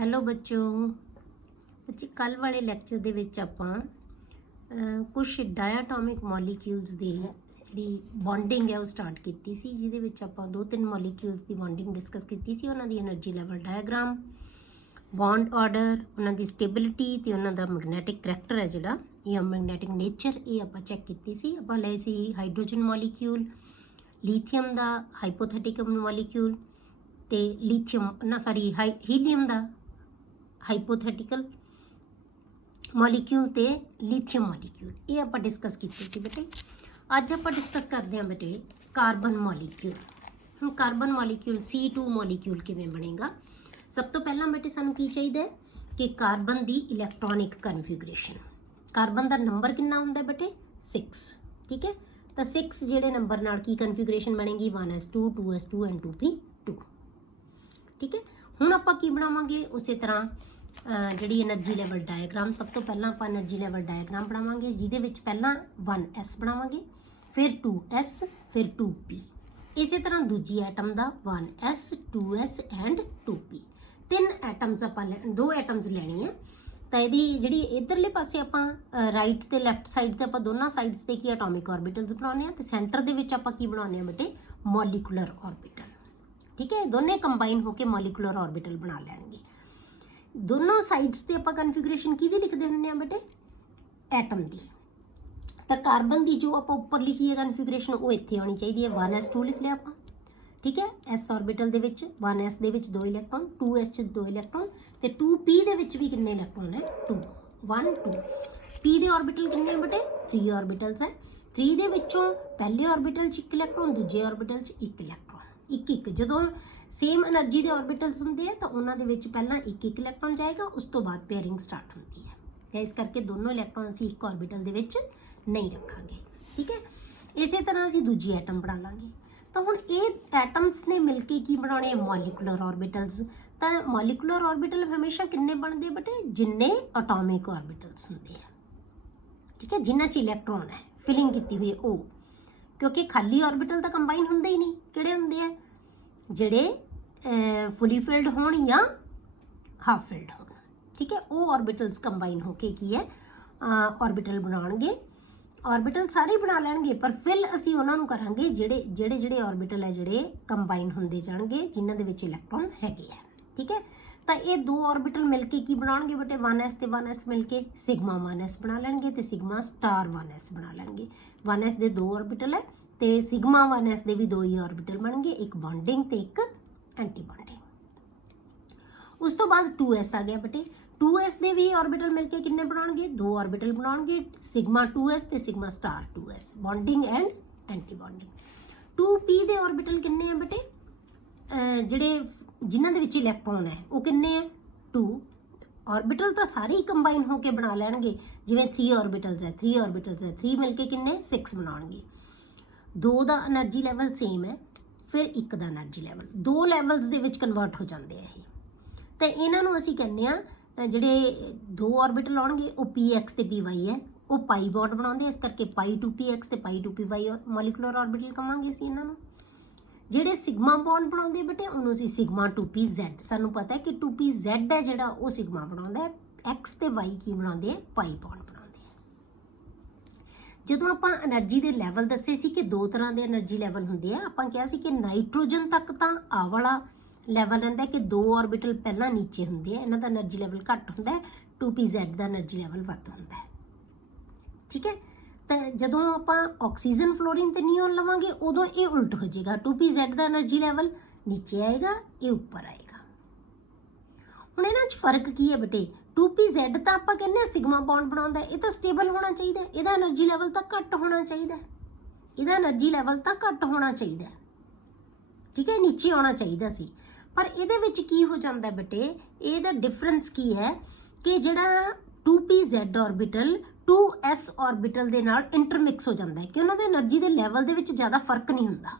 Hello ਬੱਚੇ ਕੱਲ ਵਾਲੇ ਲੈਕਚਰ ਦੇ ਵਿੱਚ ਆਪਾਂ ਕੁਝ ਡਾਇਆਟੋਮਿਕ ਮੋਲੀਕਿਊਲਸ ਦੀ ਜਿਹੜੀ ਬੌਂਡਿੰਗ ਹੈ ਉਹ ਸਟਾਰਟ ਕੀਤੀ ਸੀ, ਜਿਹਦੇ ਵਿੱਚ ਆਪਾਂ ਦੋ ਤਿੰਨ ਮੋਲੀਕਿਊਲਸ ਦੀ ਬੌਂਡਿੰਗ ਡਿਸਕਸ ਕੀਤੀ ਸੀ। ਉਹਨਾਂ ਦੀ energy level diagram, bond order, ਉਹਨਾਂ ਦੀ ਸਟੇਬਿਲਿਟੀ ਤੇ ਉਹਨਾਂ ਦਾ ਮੈਗਨੈਟਿਕ ਕਰੈਕਟਰ ਹੈ ਜਿਹੜਾ ਜਾਂ ਮੈਗਨੈਟਿਕ ਨੇਚਰ, ਇਹ ਆਪਾਂ ਚੈੱਕ ਕੀਤੀ ਸੀ। ਆਪਾਂ ਲਏ ਸੀ ਹਾਈਡਰੋਜਨ ਮੋਲੀਕਿਊਲ, ਲੀਥੀਅਮ ਦਾ ਹਾਈਪੋਥੈਟਿਕਲ ਮੋਲੀਕਿਊਲ ਤੇ ਹੀਲੀਅਮ ਦਾ ਹਾਈਪੋਥੈਟਿਕਲ ਮੋਲੀਕਿਊਲ ਤੇ ਲੀਥੀਅਮ ਮੋਲੀਕਿਊਲ, ਇਹ ਆਪਾਂ ਡਿਸਕਸ ਕੀਤੇ ਸੀ ਬੇਟੇ। ਅੱਜ ਆਪਾਂ ਡਿਸਕਸ ਕਰਦੇ ਹਾਂ ਬੇਟੇ ਕਾਰਬਨ ਮੋਲੀਕਿਊਲ। ਹੁਣ ਕਾਰਬਨ ਮੋਲੀਕਿਊਲ C2 ਮੋਲੀਕਿਊਲ ਕਿਵੇਂ ਬਣੇਗਾ? ਸਭ ਤੋਂ ਪਹਿਲਾਂ ਬੇਟੇ ਸਾਨੂੰ ਕੀ ਚਾਹੀਦਾ ਹੈ ਕਿ ਕਾਰਬਨ ਦੀ ਇਲੈਕਟ੍ਰੋਨਿਕ ਕਨਫਿਗਰੇਸ਼ਨ। ਕਾਰਬਨ ਦਾ ਨੰਬਰ ਕਿੰਨਾ ਹੁੰਦਾ ਬੇਟੇ? 6, ਠੀਕ ਹੈ। ਤਾਂ 6 ਜਿਹੜੇ ਨੰਬਰ ਨਾਲ ਕੀ ਕਨਫਿਗਰੇਸ਼ਨ ਬਣੇਗੀ? 1s2 2s2 and 2p2, ਠੀਕ ਹੈ। ਹੁਣ ਆਪਾਂ ਕੀ ਬਣਾਵਾਂਗੇ? ਉਸੇ ਤਰ੍ਹਾਂ ਜਿਹੜੀ એનર્ਜੀ ਲੈਵਲ ਡਾਇਆਗ੍ਰਾਮ, ਸਭ ਤੋਂ ਪਹਿਲਾਂ ਆਪਾਂ એનર્ਜੀ ਲੈਵਲ ਡਾਇਆਗ੍ਰਾਮ ਬਣਾਵਾਂਗੇ, ਜਿਹਦੇ ਵਿੱਚ ਪਹਿਲਾਂ 1s ਬਣਾਵਾਂਗੇ, ਫਿਰ 2s, ਫਿਰ 2p। ਇਸੇ ਤਰ੍ਹਾਂ ਦੂਜੀ atom the 1s 2s and 2p। ਤਿੰਨ ਐਟਮਸ ਆਪਾਂ ਦੋ ਐਟਮਸ ਲੈਣੀ ਹੈ। ਤਾਂ ਇਹਦੀ ਜਿਹੜੀ ਇਧਰਲੇ ਪਾਸੇ ਆਪਾਂ ਰਾਈਟ ਤੇ ਲੈਫਟ ਸਾਈਡ ਤੇ ਆਪਾਂ ਦੋਨਾਂ ਸਾਈਡਸ ਤੇ ਕੀ ਐਟੋਮਿਕ ਆਰਬਿਟਲਸ ਬਣਾਉਂਦੇ ਆ, ਤੇ ਸੈਂਟਰ ਦੇ ਵਿੱਚ ਆਪਾਂ ਕੀ ਬਣਾਉਂਦੇ ਆ ਬੇਟੇ? ਮੋਲੀਕੂਲਰ ਆਰਬਿਟਲ, ਠੀਕ ਹੈ। ਦੋਨੇ ਕੰਬਾਈਨ ਹੋ ਕੇ ਮੋਲੀਕੂਲਰ ਆਰਬਿਟਲ ਬਣਾ ਲੈਣਗੇ। ਦੋਨੋਂ ਸਾਈਡਸ ਤੇ ਆਪਾਂ ਕਨਫਿਗਰੇਸ਼ਨ ਕਿਹਦੀ ਲਿਖਦੇ ਹੁੰਦੇ ਆ ਬੇਟੇ? ਐਟਮ ਦੀ। ਤਾਂ ਕਾਰਬਨ ਦੀ ਜੋ ਆਪਾਂ ਉੱਪਰ ਲਿਖੀ ਹੈ ਕਨਫਿਗਰੇਸ਼ਨ, ਉਹ ਇੱਥੇ ਆਉਣੀ ਚਾਹੀਦੀ ਹੈ। 1s2 ਲਿਖ ਲਿਆ ਆਪਾਂ, ਠੀਕ ਹੈ। s ਆਰਬਿਟਲ ਦੇ ਵਿੱਚ 1s ਦੇ ਵਿੱਚ 2 ਇਲੈਕਟ੍ਰੋਨ, 2s 'ਚ 2 ਇਲੈਕਟ੍ਰੋਨ, ਤੇ 2p ਦੇ ਵਿੱਚ ਵੀ ਕਿੰਨੇ ਇਲੈਕਟ੍ਰੋਨ ਹੈ? 2 1 2। p ਦੇ ਆਰਬਿਟਲ ਕਿੰਨੇ ਬੇਟੇ? 3 ਆਰਬਿਟਲਸ ਹੈ। 3 ਦੇ ਵਿੱਚੋਂ ਪਹਿਲੇ ਆਰਬਿਟਲ 'ਚ 1 ਇਲੈਕਟ੍ਰੋਨ, ਦੂਜੇ ਆਰਬਿਟਲ 'ਚ 1 ਇਲੈਕਟ੍ਰੋਨ। ਇੱਕ ਜਦੋਂ ਸੇਮ એનર્ਜੀ ਦੇ ਆਰਬਿਟਲਸ ਹੁੰਦੇ ਆ ਤਾਂ ਉਹਨਾਂ ਦੇ ਵਿੱਚ ਪਹਿਲਾਂ ਇੱਕ ਇਲੈਕਟ੍ਰੋਨ ਜਾਏਗਾ, ਉਸ ਤੋਂ ਬਾਅਦ ਪੇਅਰਿੰਗ ਸਟਾਰਟ ਹੁੰਦੀ ਹੈ। ਤਾਂ ਇਸ ਕਰਕੇ ਦੋਨੋਂ ਇਲੈਕਟ੍ਰੋਨ ਅਸੀਂ ਇੱਕ ਆਰਬਿਟਲ ਦੇ ਵਿੱਚ ਨਹੀਂ ਰੱਖਾਂਗੇ, ਠੀਕ ਹੈ। ਇਸੇ ਤਰ੍ਹਾਂ ਅਸੀਂ ਦੂਜੀ ਐਟਮ ਬਣਾ ਲਾਂਗੇ। ਤਾਂ ਹੁਣ ਇਹ ਐਟਮਸ ਨੇ ਮਿਲ ਕੇ ਕੀ ਬਣਾਉਣੇ? ਮੋਲੀਕੂਲਰ ਆਰਬਿਟਲਸ। ਤਾਂ ਮੋਲੀਕੂਲਰ ਆਰਬਿਟਲ ਹਮੇਸ਼ਾ ਕਿੰਨੇ ਬਣਦੇ ਬੇਟੇ? ਜਿੰਨੇ ਐਟੋਮਿਕ ਆਰਬਿਟਲਸ ਹੁੰਦੇ ਆ, ਠੀਕ ਹੈ, ਜਿਨ੍ਹਾਂ 'ਚ ਇਲੈਕਟ੍ਰੋਨ ਹੈ ਫਿਲਿੰਗ ਕੀਤੀ ਹੋਈ ਉਹ। ਕਿਉਂਕਿ ਖਾਲੀ ਆਰਬਿਟਲ ਤਾਂ ਕੰਬਾਈਨ ਹੁੰਦੇ ਹੀ ਨਹੀਂ। ਕਿਹੜੇ ਹੁੰਦੇ ਆ? ਜਿਹੜੇ ਫੁਲੀ ਫਿਲਡ ਹੋਣ ਜਾਂ ਹਾਫ ਫਿਲਡ ਹੋਣ, ਠੀਕ ਹੈ। ਉਹ ਆਰਬਿਟਲਸ ਕੰਬਾਈਨ ਹੋ ਕੇ ਕੀ ਹੈ? ਆਰਬਿਟਲ ਬਣਾਉਣਗੇ। ਆਰਬਿਟਲ ਸਾਰੇ ਬਣਾ ਲੈਣਗੇ, ਪਰ ਫਿਲ ਅਸੀਂ ਉਹਨਾਂ ਨੂੰ ਕਰਾਂਗੇ ਜਿਹੜੇ ਆਰਬਿਟਲ ਹੈ ਜਿਹੜੇ ਕੰਬਾਈਨ ਹੁੰਦੇ ਜਾਣਗੇ, ਜਿਨ੍ਹਾਂ ਦੇ ਵਿੱਚ ਇਲੈਕਟ੍ਰੋਨ ਹੈਗੇ ਆ, ਠੀਕ ਹੈ। ਤਾਂ ਇਹ ਦੋ ਆਰਬਿਟਲ ਮਿਲ ਕੇ ਕੀ ਬਣਾਉਣਗੇ ਬੇਟੇ? 1s ਤੇ 1s ਮਿਲ ਕੇ ਸਿਗਮਾ 1s ਬਣਾ ਲੈਣਗੇ ਤੇ ਸਿਗਮਾ ਸਟਾਰ 1s ਬਣਾ ਲੈਣਗੇ। 1s ਦੇ 2 ਆਰਬਿਟਲ ਹੈ ਤੇ ਸਿਗਮਾ 1s ਦੇ ਵੀ 2 ਹੀ ਆਰਬਿਟਲ ਬਣਨਗੇ, ਇੱਕ ਬੌਂਡਿੰਗ ਤੇ ਇੱਕ ਐਂਟੀ ਬੌਂਡਿੰਗ। ਉਸ ਤੋਂ ਬਾਅਦ 2s ਆ ਗਿਆ ਬੇਟੇ। 2s ਦੇ ਵੀ ਆਰਬਿਟਲ ਮਿਲ ਕੇ ਕਿੰਨੇ ਬਣਾਉਣਗੇ? 2 ਆਰਬਿਟਲ ਬਣਾਉਣਗੇ, ਸਿਗਮਾ 2s ਤੇ sigma star 2s, bonding and anti bonding. 2p ਦੇ ਆਰਬਿਟਲ ਕਿੰਨੇ ਆ ਬੇਟੇ? ਜਿਹੜੇ ਜਿਨ੍ਹਾਂ ਦੇ ਵਿੱਚ ਇਲੈਕਟ੍ਰੋਨ ਹੈ ਉਹ ਕਿੰਨੇ ਆ? 2 ਆਰਬਿਟਲ ਤਾਂ ਸਾਰੇ ਹੀ ਕੰਬਾਈਨ ਹੋ ਕੇ ਬਣਾ ਲੈਣਗੇ। ਜਿਵੇਂ 3 ਆਰਬਿਟਲਸ ਹੈ, 3 ਆਰਬਿਟਲਸ ਹੈ, 3 ਮਿਲ ਕੇ ਕਿੰਨੇ? 6 ਬਣਾਉਣਗੇ। 2 ਦਾ એનર્ਜੀ ਲੈਵਲ ਸੇਮ ਹੈ, ਫਿਰ 1 ਦਾ એનર્ਜੀ ਲੈਵਲ, 2 ਲੈਵਲਸ ਦੇ ਵਿੱਚ ਕਨਵਰਟ ਹੋ ਜਾਂਦੇ ਆ ਇਹ। ਤਾਂ ਇਹਨਾਂ ਨੂੰ ਅਸੀਂ ਕਹਿੰਦੇ ਆ ਜਿਹੜੇ 2 ਆਰਬਿਟਲ ਆਉਣਗੇ ਉਹ px ਤੇ py ਹੈ, ਉਹ ਪਾਈ ਬੌਂਡ ਬਣਾਉਂਦੇ, ਇਸ ਕਰਕੇ ਪਾਈ 2px ਤੇ ਪਾਈ 2py ਮੋਲੀਕੂਲਰ ਆਰਬਿਟਲ ਕਹਾਂਗੇ ਅਸੀਂ ਇਹਨਾਂ ਨੂੰ। ਜਿਹੜੇ ਸਿਗਮਾ ਬੌਂਡ ਬਣਾਉਂਦੇ ਬੇਟੇ ਉਹਨੂੰ ਅਸੀਂ ਸਿਗਮਾ 2pz, ਸਾਨੂੰ ਪਤਾ ਹੈ ਕਿ 2pz ਹੈ ਜਿਹੜਾ ਉਹ ਸਿਗਮਾ ਬਣਾਉਂਦਾ ਹੈ, x ਤੇ y ਕੀ ਬਣਾਉਂਦੇ ਆ? ਪਾਈ ਬੌਂਡ ਬਣਾਉਂਦੇ ਆ। ਜਦੋਂ ਆਪਾਂ એનર્ਜੀ ਦੇ ਲੈਵਲ ਦੱਸੇ ਸੀ ਕਿ 2 ਤਰ੍ਹਾਂ ਦੇ એનર્ਜੀ ਲੈਵਲ ਹੁੰਦੇ ਆ, ਆਪਾਂ ਕਿਹਾ ਸੀ ਕਿ ਨਾਈਟ੍ਰੋਜਨ ਤੱਕ ਤਾਂ ਆਹ ਵਾਲਾ ਲੈਵਲ ਰਹਿੰਦਾ ਕਿ 2 ਆਰਬਿਟਲ ਪਹਿਲਾਂ ਨੀਚੇ ਹੁੰਦੇ ਆ, ਇਹਨਾਂ ਦਾ એનર્ਜੀ ਲੈਵਲ ਘੱਟ ਹੁੰਦਾ ਹੈ, 2pz ਦਾ એનર્ਜੀ ਲੈਵਲ ਵੱਧ ਹੁੰਦਾ ਹੈ, ਠੀਕ ਹੈ। ਤਾਂ ਜਦੋਂ ਆਪਾਂ ਆਕਸੀਜਨ, ਫਲੋਰੀਨ ਤੇ ਨਿਓਨ ਲਵਾਂਗੇ ਉਦੋਂ ਇਹ ਉਲਟ ਹੋ ਜਾਏਗਾ, 2pz ਦਾ એનર્ਜੀ ਲੈਵਲ ਨੀਚੇ ਆਏਗਾ, ਇਹ ਉੱਪਰ ਆਏਗਾ। ਹੁਣ ਇਹਨਾਂ 'ਚ ਫਰਕ ਕੀ ਹੈ ਬੇਟੇ? 2pz ਤਾਂ ਆਪਾਂ ਕਹਿੰਦੇ ਆ ਸਿਗਮਾ ਬੌਂਡ ਬਣਾਉਂਦਾ, ਇਹ ਤਾਂ ਸਟੇਬਲ ਹੋਣਾ ਚਾਹੀਦਾ, ਇਹਦਾ એનર્ਜੀ ਲੈਵਲ ਤਾਂ ਘੱਟ ਹੋਣਾ ਚਾਹੀਦਾ, ਇਹਦਾ એનર્ਜੀ ਲੈਵਲ ਤਾਂ ਘੱਟ ਹੋਣਾ ਚਾਹੀਦਾ, ਠੀਕ ਹੈ, ਨੀਚੇ ਆਉਣਾ ਚਾਹੀਦਾ ਸੀ। ਪਰ ਇਹਦੇ ਵਿੱਚ ਕੀ ਹੋ ਜਾਂਦਾ ਬੇਟੇ? ਇਹਦਾ ਡਿਫਰੈਂਸ ਕੀ ਹੈ ਕਿ ਜਿਹੜਾ 2pz ਆਰਬਿਟਲ 2s ਆਰਬਿਟਲ ਦੇ ਨਾਲ ਇੰਟਰਮਿਕਸ ਹੋ ਜਾਂਦਾ ਹੈ, ਕਿ ਉਹਨਾਂ ਦੇ એનર્ਜੀ ਦੇ ਲੈਵਲ ਦੇ ਵਿੱਚ ਜ਼ਿਆਦਾ ਫਰਕ ਨਹੀਂ ਹੁੰਦਾ,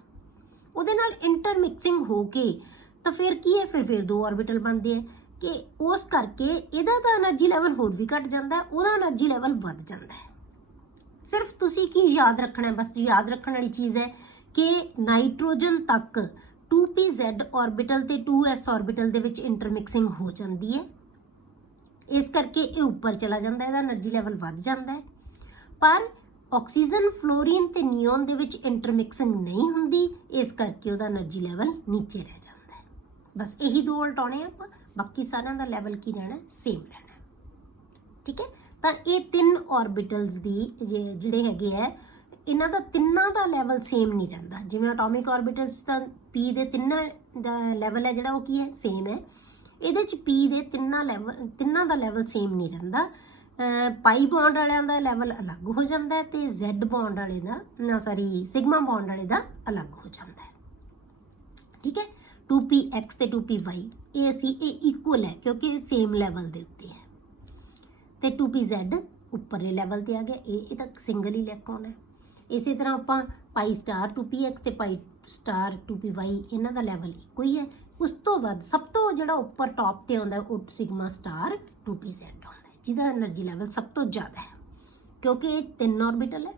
ਉਹਦੇ ਨਾਲ ਇੰਟਰਮਿਕਸਿੰਗ ਹੋ ਕੇ ਤਾਂ ਫਿਰ ਕੀ ਹੈ? ਫਿਰ 2 ਆਰਬਿਟਲ ਬਣਦੇ ਆ, ਕਿ ਉਸ ਕਰਕੇ ਇਹਦਾ ਤਾਂ એનર્ਜੀ ਲੈਵਲ ਹੋਰ ਵੀ ਘਟ ਜਾਂਦਾ, ਉਹਦਾ એનર્ਜੀ ਲੈਵਲ ਵੱਧ ਜਾਂਦਾ ਹੈ। ਸਿਰਫ ਤੁਸੀਂ ਕੀ ਯਾਦ ਰੱਖਣਾ ਹੈ? ਬਸ ਯਾਦ ਰੱਖਣ ਵਾਲੀ ਚੀਜ਼ ਹੈ ਕਿ ਨਾਈਟ੍ਰੋਜਨ ਤੱਕ 2pz ऑर्बिटल ਤੇ 2s ऑर्बिटल ਦੇ ਵਿੱਚ ਇੰਟਰਮਿਕਸਿੰਗ ਹੋ ਜਾਂਦੀ ਹੈ, ਇਸ ਕਰਕੇ ਇਹ ਉੱਪਰ ਚਲਾ ਜਾਂਦਾ, ਇਹਦਾ એનર્ਜੀ ਲੈਵਲ ਵੱਧ ਜਾਂਦਾ ਹੈ। ਪਰ ਆਕਸੀਜਨ, ਫਲੋਰੀਨ ਤੇ ਨਿਓਨ ਦੇ ਵਿੱਚ ਇੰਟਰਮਿਕਸਿੰਗ ਨਹੀਂ ਹੁੰਦੀ, ਇਸ ਕਰਕੇ ਉਹਦਾ એનર્ਜੀ ਲੈਵਲ ਨੀਚੇ ਰਹਿ ਜਾਂਦਾ ਹੈ। ਬਸ ਇਹੀ ਦੋ ਉਲਟਾਉਣੇ ਆਪਾਂ, ਬਾਕੀ ਸਾਰਿਆਂ ਦਾ ਲੈਵਲ ਕੀ ਰਹਿਣਾ, ਸੇਮ ਰਹਿਣਾ। ਠੀਕ ਹੈ, ਤਾਂ ਇਹ ਤਿੰਨ ऑर्बिटल्स ਦੀ ਜਿਹੜੇ ਹੈਗੇ ਆ, ਇਹਨਾਂ ਦਾ ਤਿੰਨਾਂ ਦਾ ਲੈਵਲ ਸੇਮ ਨਹੀਂ ਰਹਿੰਦਾ। ਜਿਵੇਂ ਐਟੋਮਿਕ ऑर्बिटल्स ਦਾ p ਦੇ ਤਿੰਨਾਂ ਦਾ ਲੈਵਲ ਹੈ ਜਿਹੜਾ ਉਹ ਕੀ ਹੈ, ਸੇਮ ਹੈ। ਇਹਦੇ ਚ p ਦੇ ਤਿੰਨਾਂ ਦਾ ਲੈਵਲ ਸੇਮ ਨਹੀਂ ਰਹਿੰਦਾ। ਪਾਈ ਬੌਂਡ ਵਾਲਿਆਂ ਦਾ ਲੈਵਲ ਅਲੱਗ ਹੋ ਜਾਂਦਾ ਹੈ ਤੇ ਜ਼ੈਡ ਬੌਂਡ ਵਾਲੇ ਦਾ ਸਿਗਮਾ ਬੌਂਡ ਵਾਲੇ ਦਾ ਅਲੱਗ ਹੋ ਜਾਂਦਾ ਹੈ। ਠੀਕ ਹੈ, 2px ਤੇ 2py ਇਹ ਇਕੁਅਲ ਹੈ ਕਿਉਂਕਿ ਇਹ ਸੇਮ ਲੈਵਲ ਦੇ ਉੱਤੇ ਹੈ। ਤੇ 2pz ਉੱਪਰਲੇ ਲੈਵਲ ਤੇ ਆ ਗਿਆ, ਇਹ ਤਾਂ ਸਿੰਗਲ ਇਲੈਕਟ੍ਰੋਨ ਹੈ। ਇਸੇ ਤਰ੍ਹਾਂ ਆਪਾਂ ਪਾਈ ਸਟਾਰ 2px ਤੇ ਪਾਈ ਸਟਾਰ 2py ਇਹਨਾਂ ਦਾ ਲੈਵਲ ਇੱਕੋ ਹੀ ਹੈ। ਉਸ ਤੋਂ ਬਾਅਦ ਸਭ ਤੋਂ ਜਿਹੜਾ ਉੱਪਰ ਟੌਪ ਤੇ ਆਉਂਦਾ ਉਹ ਸਿਗਮਾ ਸਟਾਰ 2pz ਆਉਂਦਾ ਹੈ, ਜਿਹਦਾ એનર્ਜੀ ਲੈਵਲ ਸਭ ਤੋਂ ਜ਼ਿਆਦਾ ਹੈ ਕਿਉਂਕਿ ਇਹ 3 ऑर्बिटल है।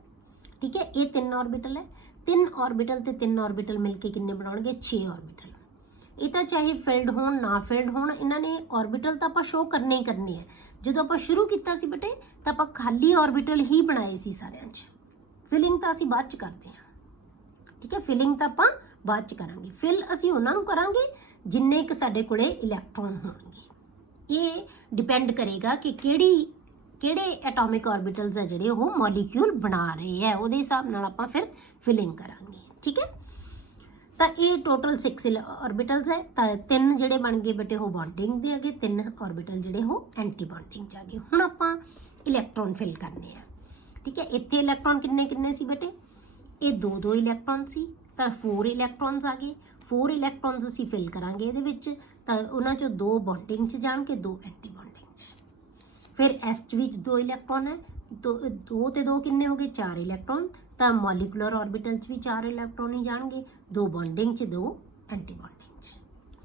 ठीक है, ये 3 ऑर्बिटल है। 3 ऑर्बिटल ਤੇ 3 ऑर्बिटल ਮਿਲ ਕੇ ਕਿੰਨੇ ਬਣਾਉਣਗੇ, 6 ऑर्बिटल। ਇਹ ਤਾਂ ਚਾਹੇ ਫਿਲਡ ਹੋਣ ਨਾ ਫਿਲਡ ਹੋਣ, ਇਹਨਾਂ ਨੇ ऑर्बिटल ਤਾਂ ਆਪਾਂ ਸ਼ੋ ਕਰਨੇ ਹੀ ਕਰਨੇ ਹੈ। ਜਦੋਂ ਆਪਾਂ ਸ਼ੁਰੂ ਕੀਤਾ ਸੀ ਬੇਟੇ ਤਾਂ ਆਪਾਂ ਖਾਲੀ ऑर्बिटल ਹੀ ਬਣਾਏ ਸੀ ਸਾਰਿਆਂ 'ਚ, ਫਿਲਿੰਗ ਤਾਂ ਅਸੀਂ ਬਾਅਦ 'ਚ ਕਰਦੇ ਹਾਂ। ਠੀਕ ਹੈ, ਫਿਲਿੰਗ ਤਾਂ ਆਪਾਂ ਬਾਅਦ 'ਚ ਕਰਾਂਗੇ, ਫਿਲ ਅਸੀਂ ਉਹਨਾਂ ਨੂੰ ਕਰਾਂਗੇ ਜਿੰਨੇ ਕਿ ਸਾਡੇ ਕੋਲੇ ਇਲੈਕਟ੍ਰੋਨ ਹੋਣਗੇ। ਇਹ ਡਿਪੈਂਡ ਕਰੇਗਾ ਕਿ ਕਿਹੜੇ ਐਟੋਮਿਕ ऑर्बिटल्स ਹੈ ਜਿਹੜੇ ਉਹ ਮੋਲੀਕਿਊਲ ਬਣਾ ਰਹੇ ਹੈ, ਉਹਦੇ ਹਿਸਾਬ ਨਾਲ ਆਪਾਂ ਫਿਰ ਫਿਲਿੰਗ ਕਰਾਂਗੇ। ਠੀਕ ਹੈ, ਤਾਂ ਇਹ ਟੋਟਲ 6 ऑर्बिटल्स ਹੈ। ਤਾਂ 3 ਜਿਹੜੇ ਬਣ ਗਏ ਬੇਟੇ ਉਹ ਬੌਂਡਿੰਗ ਦੇ ਹੈਗੇ, 3 ऑर्बिटल ਜਿਹੜੇ ਉਹ ਐਂਟੀ ਬੌਂਡਿੰਗ 'ਚ ਆ ਗਏ। ਹੁਣ ਆਪਾਂ ਇਲੈਕਟ੍ਰੋਨ ਫਿਲ ਕਰਨੇ ਆ। ਠੀਕ ਹੈ, ਇੱਥੇ ਇਲੈਕਟ੍ਰੋਨ ਕਿੰਨੇ ਸੀ ਬੇਟੇ, ਇਹ 2 ਇਲੈਕਟ੍ਰੋਨ ਸੀ, ਤਾਂ 4 ਇਲੈਕਟ੍ਰੋਨਸ ਆ ਗਏ। 4 ਇਲੈਕਟ੍ਰੋਨਸ ਅਸੀਂ ਫਿਲ ਕਰਾਂਗੇ ਇਹਦੇ ਵਿੱਚ, ਤਾਂ ਉਹਨਾਂ 'ਚੋਂ 2 ਬੌਂਡਿੰਗ 'ਚ ਜਾਣਗੇ, 2 ਐਂਟੀ ਬੌਂਡਿੰਗ 'ਚ। ਫਿਰ ਐਸ ਵਿੱਚ 2 ਇਲੈਕਟ੍ਰੋਨ ਹੈ, 2 ਤੇ 2 ਕਿੰਨੇ ਹੋ ਗਏ, 4 ਇਲੈਕਟ੍ਰੋਨ। ਤਾਂ ਮੋਲੀਕੂਲਰ ऑर्बिटल 'ਚ ਵੀ 4 ਇਲੈਕਟ੍ਰੋਨ ਹੀ ਜਾਣਗੇ, 2 ਬੌਂਡਿੰਗ 'ਚ, 2 ਐਂਟੀ ਬੌਂਡਿੰਗ 'ਚ।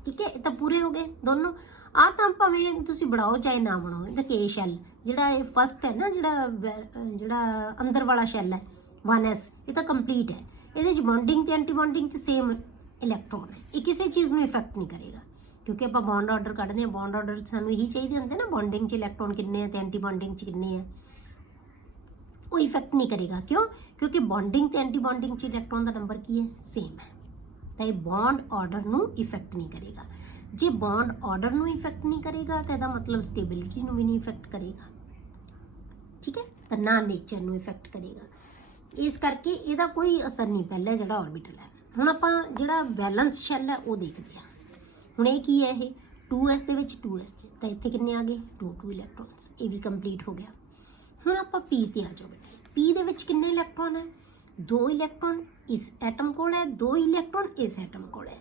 ਠੀਕ ਹੈ, ਇਹ ਤਾਂ ਪੂਰੇ ਹੋ ਗਏ ਦੋਨੋਂ। ਆ ਤਾਂ ਭਾਵੇਂ ਤੁਸੀਂ ਬਣਾਓ ਚਾਹੇ ਨਾ ਬਣਾਓ, ਇਹਦਾ ਕੇ ਸ਼ੈਲ ਜਿਹੜਾ ਇਹ ਫਸਟ ਹੈ ਨਾ, ਜਿਹੜਾ ਅੰਦਰ ਵਾਲਾ ਸ਼ੈਲ ਹੈ 1s, ਇਹ ਤਾਂ ਕੰਪਲੀਟ ਹੈ। ਇਹਦੇ 'ਚ ਬੌਂਡਿੰਗ ਤੇ ਐਂਟੀ ਬੌਂਡਿੰਗ 'ਚ ਸੇਮ ਇਲੈਕਟ੍ਰੋਨ ਹੈ। ਇਹ ਕਿਸੇ ਚੀਜ਼ ਨੂੰ ਇਫੈਕਟ ਨਹੀਂ ਕਰੇਗਾ ਕਿਉਂਕਿ ਆਪਾਂ ਬੌਂਡ ਆਰਡਰ ਕੱਢਦੇ ਹਾਂ, ਬੌਂਡ ਆਰਡਰ 'ਚ ਸਾਨੂੰ ਇਹੀ ਚਾਹੀਦੇ ਹੁੰਦੇ ਨਾ, ਬੌਂਡਿੰਗ 'ਚ ਇਲੈਕਟ੍ਰੋਨ ਕਿੰਨੇ ਆ ਤੇ ਐਂਟੀ ਬੌਂਡਿੰਗ 'ਚ ਕਿੰਨੇ ਆ। ਉਹ ਇਫੈਕਟ ਨਹੀਂ ਕਰੇਗਾ, ਕਿਉਂ, ਕਿਉਂਕਿ ਬੌਂਡਿੰਗ ਤੇ ਐਂਟੀ ਬੌਂਡਿੰਗ 'ਚ ਇਲੈਕਟ੍ਰੋਨ ਦਾ ਨੰਬਰ ਕੀ ਹੈ, ਸੇਮ ਹੈ। ਤਾਂ ਇਹ ਬੌਂਡ ਆਰਡਰ ਨੂੰ ਇਫੈਕਟ ਨਹੀਂ ਕਰੇਗਾ। ਜੇ ਬੌਂਡ ਆਰਡਰ ਨੂੰ ਇਫੈਕਟ ਨਹੀਂ ਕਰੇਗਾ ਤਾਂ ਇਹਦਾ ਮਤਲਬ ਸਟੇਬਿਲਿਟੀ ਨੂੰ ਵੀ ਨਹੀਂ ਇਫੈਕਟ ਕਰੇਗਾ। ਠੀਕ ਹੈ, ਤਾਂ ਨਾ ਨੇਚਰ ਨੂੰ ਇਫੈਕਟ ਕਰੇਗਾ, ਇਸ ਕਰਕੇ ਇਹਦਾ ਕੋਈ ਅਸਰ ਨਹੀਂ ਪਹਿਲਾ ਜਿਹੜਾ ऑर्बिटल ਹੈ। ਹੁਣ ਆਪਾਂ ਜਿਹੜਾ ਬੈਲੈਂਸ ਸ਼ੈਲ ਹੈ ਉਹ ਦੇਖਦੇ ਹਾਂ। ਹੁਣ ਇਹ ਕੀ ਹੈ, ਇਹ 2s ਦੇ ਵਿੱਚ 2s 'ਚ, ਤਾਂ ਇੱਥੇ ਕਿੰਨੇ ਆ ਗਏ, 2 ਇਲੈਕਟ੍ਰੋਨਸ, ਇਹ ਵੀ ਕੰਪਲੀਟ ਹੋ ਗਿਆ। ਹੁਣ ਆਪਾਂ p ਤੇ ਆ ਜਾਓ ਬੇਟੇ। p ਦੇ ਵਿੱਚ ਕਿੰਨੇ ਇਲੈਕਟ੍ਰੋਨ ਹੈ, 2 ਇਲੈਕਟ੍ਰੋਨ ਇਸ ਐਟਮ ਕੋਲ ਹੈ, 2 ਇਲੈਕਟ੍ਰੋਨ ਇਸ ਐਟਮ ਕੋਲ ਹੈ।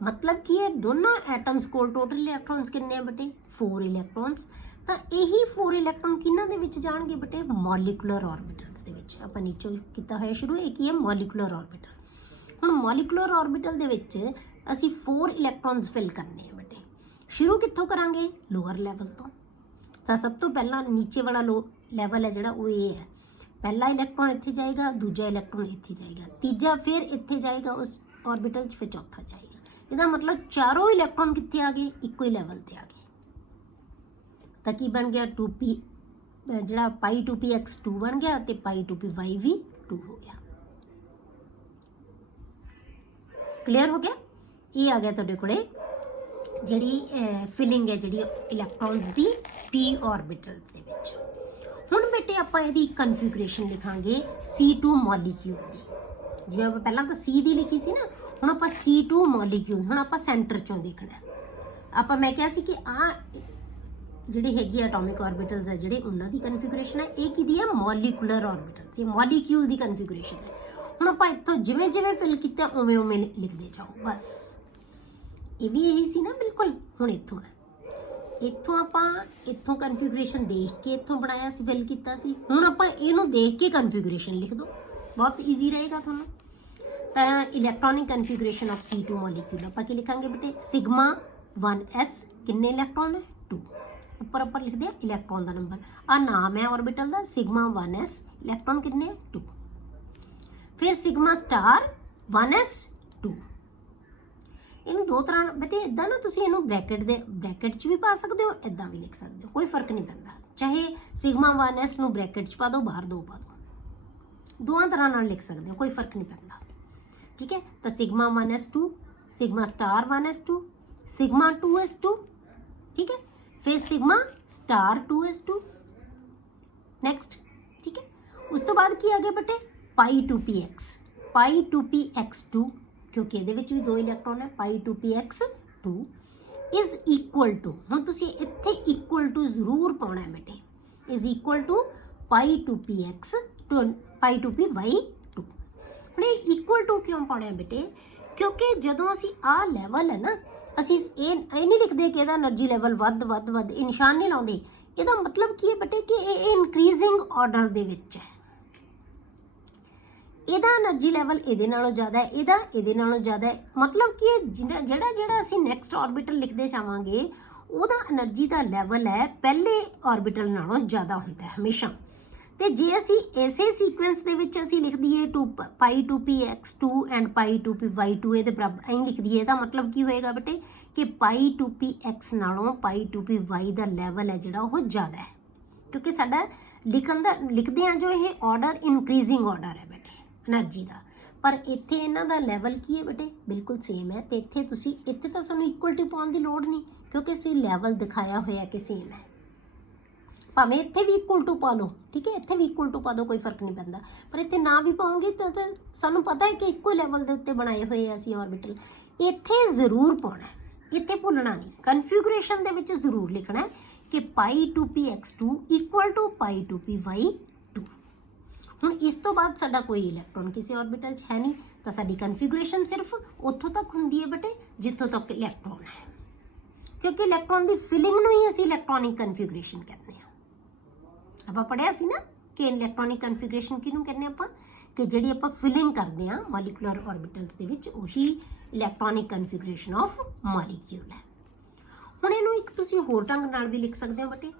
ਮਤਲਬ ਕੀ ਹੈ, ਦੋਨਾਂ ਐਟਮਸ ਕੋਲ ਟੋਟਲ ਇਲੈਕਟ੍ਰੋਨਸ ਕਿੰਨੇ ਆ ਬੇਟੇ, 4 ਇਲੈਕਟ੍ਰੋਨਸ। ਤਾਂ ਇਹੀ 4 ਇਲੈਕਟ੍ਰੋਨ ਕਿਹਨਾਂ ਦੇ ਵਿੱਚ ਜਾਣਗੇ ਬੇਟੇ, ਮੋਲੀਕੂਲਰ ऑर्बिटल्स ਦੇ ਵਿੱਚ। ਆਪਾਂ ਨੀਚੇ ਕੀਤਾ ਹੋਇਆ ਸ਼ੁਰੂ, ਇਹ ਕੀ ਹੈ, ਮੋਲੀਕੂਲਰ ऑर्बिटल। ਹੁਣ ਮੋਲੀਕੂਲਰ ऑर्बिटल ਦੇ ਵਿੱਚ ਅਸੀਂ 4 ਇਲੈਕਟ੍ਰੋਨਸ ਫਿਲ ਕਰਨੇ ਆ ਬੇਟੇ। ਸ਼ੁਰੂ ਕਿੱਥੋਂ ਕਰਾਂਗੇ, ਲੋਅਰ ਲੈਵਲ ਤੋਂ। ਤਾਂ ਸਭ ਤੋਂ ਪਹਿਲਾਂ ਨੀਚੇ ਵਾਲਾ ਲੈਵਲ ਹੈ ਜਿਹੜਾ ਉਹ ਇਹ ਹੈ। ਪਹਿਲਾ ਇਲੈਕਟ੍ਰੋਨ ਇੱਥੇ ਜਾਏਗਾ, ਦੂਜਾ ਇਲੈਕਟ੍ਰੋਨ ਇੱਥੇ ਜਾਏਗਾ, ਤੀਜਾ ਫਿਰ ਇੱਥੇ ਜਾਏਗਾ ਉਸ ऑर्बिटल 'ਚ, ਫਿਰ ਚੌਥਾ ਜਾਏਗਾ। ਇਹਦਾ ਮਤਲਬ ਚਾਰੋਂ ਇਲੈਕਟ੍ਰੋਨ ਕਿੱਥੇ ਆ ਗਏ, ਇੱਕੋ ਹੀ ਲੈਵਲ ਤੇ ਆ ਗਏ। ਤਾਂ ਕੀ ਬਣ ਗਿਆ, 2p ਜਿਹੜਾ ਪਾਈ 2px 2 ਬਣ ਗਿਆ ਤੇ ਪਾਈ 2py ਵੀ 2 ਹੋ ਗਿਆ। ਕਲੀਅਰ ਹੋ ਗਿਆ। ਇਹ ਆ ਗਿਆ ਤੁਹਾਡੇ ਕੋਲੇ ਜਿਹੜੀ ਫਿਲਿੰਗ ਹੈ ਜਿਹੜੀ ਇਲੈਕਟ੍ਰੋਨਸ ਦੀ p ऑर्बिटल्स ਦੇ ਵਿੱਚ। ਹੁਣ ਬੇਟੇ ਆਪਾਂ ਇਹਦੀ ਕਨਫੀਗਰੇਸ਼ਨ ਲਿਖਾਂਗੇ C2 ਮੋਲੀਕਿਊਲ ਦੀ। ਜਿਵੇਂ ਆਪਾਂ ਪਹਿਲਾਂ ਤਾਂ C ਦੀ ਲਿਖੀ ਸੀ ਨਾ, ਹੁਣ ਆਪਾਂ C2 ਮੋਲੀਕਿਊਲ, ਹੁਣ ਆਪਾਂ ਸੈਂਟਰ ਚੋਂ ਦੇਖਣਾ। ਆਪਾਂ ਮੈਂ ਕਿਹਾ ਸੀ ਕਿ ਆ ਜਿਹੜੀ ਹੈਗੀ ਐਟੋਮਿਕ ऑर्बिटल्स ਹੈ ਜਿਹੜੇ ਉਹਨਾਂ ਦੀ ਕਨਫੀਗਰੇਸ਼ਨ ਹੈ, ਇਹ ਕਿਹਦੀ ਹੈ, ਮੋਲੀਕੂਲਰ ऑर्बिटल्स, ਇਹ ਮੋਲੀਕਿਊਲ ਦੀ ਕਨਫੀਗਰੇਸ਼ਨ ਹੈ। ਹੁਣ ਆਪਾਂ ਇੱਥੋਂ ਜਿਵੇਂ ਫਿਲ ਕੀਤਾ ਉਵੇਂ ਲਿਖਦੇ ਜਾਓ ਬਸ। ਇਹ ਵੀ ਇਹੀ ਸੀ ਨਾ ਬਿਲਕੁਲ। ਹੁਣ ਇੱਥੋਂ ਹੈ, ਇੱਥੋਂ ਕਨਫੀਗਰੇਸ਼ਨ ਦੇਖ ਕੇ ਇੱਥੋਂ ਬਣਾਇਆ ਸੀ, ਫਿਲ ਕੀਤਾ ਸੀ। ਹੁਣ ਆਪਾਂ ਇਹਨੂੰ ਦੇਖ ਕੇ ਕਨਫੀਗਰੇਸ਼ਨ ਲਿਖ ਦਿਓ, ਬਹੁਤ ਈਜ਼ੀ ਰਹੇਗਾ ਤੁਹਾਨੂੰ। ਤਾਂ electronic configuration of C2 molecule ਆਪਾਂ ਕੀ ਲਿਖਾਂਗੇ ਬੇਟੇ, ਸਿਗਮਾ 1s ਕਿੰਨੇ ਇਲੈਕਟ੍ਰੋਨ ਹੈ, 2। ਉੱਪਰ ਆਪਾਂ ਲਿਖਦੇ ਆ ਇਲੈਕਟ੍ਰੋਨ ਦਾ ਨੰਬਰ, ਆ ਨਾਮ ਹੈ ऑर्बिटल ਦਾ, ਸਿਗਮਾ 1s ਇਲੈਕਟ੍ਰੋਨ ਕਿੰਨੇ, 2। फिर सिग्मा स्टार 1s 2। ਇਹਨੂੰ ਦੋ ਤਰ੍ਹਾਂ ਬੇਟੇ ਇਦਾਂ ਨਾ ਤੁਸੀਂ ਇਹਨੂੰ ਬ੍ਰੈਕਟ 'ਚ ਵੀ ਪਾ ਸਕਦੇ ਹੋ, ਇਦਾਂ ਵੀ ਲਿਖ ਸਕਦੇ ਹੋ, ਕੋਈ ਫਰਕ ਨਹੀਂ ਪੈਂਦਾ। ਚਾਹੇ ਸਿਗਮਾ 1s ਨੂੰ ਬ੍ਰੈਕਟ 'ਚ ਪਾ ਦਿਓ, ਬਾਹਰ 2 ਪਾ ਦਿਓ, ਦੋਵਾਂ ਤਰ੍ਹਾਂ ਨਾਲ ਲਿਖ ਸਕਦੇ ਹੋ, ਕੋਈ ਫਰਕ ਨਹੀਂ ਪੈਂਦਾ। ਠੀਕ ਹੈ, ਤਾਂ sigma 1s2, sigma star 1s2, sigma 2s2, ਠੀਕ ਹੈ, ਫਿਰ ਸਿਗਮਾ ਸਟਾਰ 2s2 ਨੈਕਸਟ। ਠੀਕ ਹੈ, ਉਸ ਤੋਂ ਬਾਅਦ ਕੀ ਆ ਗਿਆ ਬੇਟੇ ਪਾਈ 2px, ਪਾਈ 2px2, ਕਿਉਂਕਿ ਇਹਦੇ ਵਿੱਚ ਵੀ 2 ਇਲੈਕਟ੍ਰੋਨ ਹੈ, ਪਾਈ 2px2 ਇਜ਼ ਇਕੁਅਲ ਟੂ, ਹੁਣ ਤੁਸੀਂ ਇੱਥੇ ਇਕੁਅਲ ਟੂ ਜ਼ਰੂਰ ਪਾਉਣਾ ਹੈ ਬੇਟੇ, is equal to pi 2px to pi 2py2। ਹੁਣ ਇਹ ਇਕੁਅਲ ਟੂ ਕਿਉਂ ਪਾਉਣਾ ਹੈ ਬੇਟੇ, ਕਿਉਂਕਿ ਜਦੋਂ ਅਸੀਂ ਆਹ ਲੈਵਲ ਹੈ ਨਾ, ਅਸੀਂ ਇਹ ਨਹੀਂ ਲਿਖਦੇ ਕਿ ਇਹਦਾ એનર્ਜੀ ਲੈਵਲ ਵੱਧ, ਇਹ ਨਿਸ਼ਾਨ ਨਹੀਂ ਲਾਉਂਦੇ। ਇਹਦਾ ਮਤਲਬ ਕੀ ਹੈ ਬੇਟੇ ਕਿ ਇਹ ਇਨਕਰੀਜ਼ਿੰਗ ਆਰਡਰ ਦੇ ਵਿੱਚ ਹੈ। ਇਹਦਾ એનર્ਜੀ ਲੈਵਲ ਇਹਦੇ ਨਾਲੋਂ ਜ਼ਿਆਦਾ ਹੈ, ਇਹਦਾ ਇਹਦੇ ਨਾਲੋਂ ਜ਼ਿਆਦਾ ਹੈ। ਮਤਲਬ ਕਿ ਜਿਹੜਾ ਅਸੀਂ ਨੈਕਸਟ ਆਰਬਿਟਲ ਲਿਖਦੇ ਜਾਵਾਂਗੇ ਉਹਦਾ એનર્ਜੀ ਦਾ ਲੈਵਲ ਹੈ ਪਹਿਲੇ ਆਰਬਿਟਲ ਨਾਲੋਂ ਜ਼ਿਆਦਾ ਹੁੰਦਾ ਹੈ ਹਮੇਸ਼ਾ। ਤੇ ਜੇ ਅਸੀਂ ਇਸੇ ਸੀਕੁਐਂਸ ਦੇ ਵਿੱਚ ਅਸੀਂ ਲਿਖ ਦਈਏ ਪਾਈ 2px2 ਐਂਡ ਪਾਈ 2py2 ਇਹਦੇ ਬਰਾਬਰ ਐਂ ਲਿਖ ਦਈਏ, ਇਹਦਾ ਮਤਲਬ ਕੀ ਹੋਏਗਾ ਬੇਟੇ ਕਿ ਪਾਈ 2px ਨਾਲੋਂ ਪਾਈ 2py ਦਾ ਲੈਵਲ ਹੈ ਜਿਹੜਾ ਉਹ ਜ਼ਿਆਦਾ ਹੈ, ਕਿਉਂਕਿ ਸਾਡਾ ਲਿਖਦੇ ਆ ਜੋ ਇਹ ਆਰਡਰ ਇਨਕਰੀਜ਼ਿੰਗ ਆਰਡਰ ਹੈ ਬੇਟੇ એનર્ਜੀ ਦਾ। ਪਰ ਇੱਥੇ ਇਹਨਾਂ ਦਾ ਲੈਵਲ ਕੀ ਹੈ ਬੇਟੇ ਬਿਲਕੁਲ ਸੇਮ ਹੈ। ਤੇ ਇੱਥੇ ਤਾਂ ਸਾਨੂੰ ਇਕੁਅਲਟੀ ਪਾਉਣ ਦੀ ਲੋੜ ਨਹੀਂ, ਕਿਉਂਕਿ ਅਸੀਂ ਲੈਵਲ ਦਿਖਾਇਆ ਹੋਇਆ ਕਿ ਸੇਮ ਹੈ। ਭਾਵੇਂ ਇੱਥੇ ਵੀ ਇਕੁਅਲ ਟੂ ਪਾ ਲਓ, ਠੀਕ ਹੈ, ਇੱਥੇ ਵੀ ਇਕੁਅਲ ਟੂ ਪਾ ਦਿਓ, ਕੋਈ ਫਰਕ ਨਹੀਂ ਪੈਂਦਾ। ਪਰ ਇੱਥੇ ਨਾ ਵੀ ਪਾਉਂਗੇ ਤਾਂ ਸਾਨੂੰ ਪਤਾ ਹੈ ਕਿ ਇੱਕੋ ਲੈਵਲ ਦੇ ਉੱਤੇ ਬਣਾਏ ਹੋਏ ਆ ਅਸੀਂ ਆਰਬਿਟਲ। ਇੱਥੇ ਜ਼ਰੂਰ ਪਾਉਣਾ, ਇੱਥੇ ਭੁੱਲਣਾ ਨਹੀਂ, ਕਨਫਿਗੂਰੇਸ਼ਨ ਦੇ ਵਿੱਚ ਜ਼ਰੂਰ ਲਿਖਣਾ ਕਿ ਪਾਈ 2px2 equal to pi 2py2। ਹੁਣ ਇਸ ਤੋਂ ਬਾਅਦ ਸਾਡਾ ਕੋਈ ਇਲੈਕਟ੍ਰੋਨ ਕਿਸੇ ਆਰਬਿਟਲ 'ਚ ਹੈ ਨਹੀਂ, ਤਾਂ ਸਾਡੀ ਕਨਫਿਗੂਰੇਸ਼ਨ ਸਿਰਫ ਉੱਥੋਂ ਤੱਕ ਹੁੰਦੀ ਹੈ ਬੇਟੇ ਜਿੱਥੋਂ ਤੱਕ ਇਲੈਕਟ੍ਰੋਨ ਹੈ, ਕਿਉਂਕਿ ਇਲੈਕਟ੍ਰੋਨ ਦੀ ਫਿਲਿੰਗ ਨੂੰ ਹੀ ਅਸੀਂ ਇਲੈਕਟ੍ਰੋਨਿਕ ਕਨਫਿਗੂਰੇਸ਼ਨ ਕਹਿੰਦੇ ਹਾਂ। ਆਪਾਂ ਪੜ੍ਹਿਆ ਸੀ ਨਾ ਕਿ ਇਲੈਕਟ੍ਰੋਨਿਕ ਕਨਫਿਗੂਰੇਸ਼ਨ ਕਿਹਨੂੰ ਕਹਿੰਦੇ ਆਪਾਂ, ਕਿ ਜਿਹੜੀ ਆਪਾਂ ਫਿਲਿੰਗ ਕਰਦੇ ਹਾਂ ਮੋਲੀਕੂਲਰ ਆਰਬਿਟਲਸ ਦੇ ਵਿੱਚ, ਉਹੀ ਇਲੈਕਟ੍ਰੋਨਿਕ ਕਨਫਿਗੂਰੇਸ਼ਨ ਆਫ ਮੋਲੀਕਿਊਲ ਹੈ। ਹੁਣ ਇਹਨੂੰ ਇੱਕ ਤੁਸੀਂ ਹੋਰ ਢੰਗ ਨਾਲ ਵੀ ਲਿਖ ਸਕਦੇ ਹੋ ਬੇਟੇ,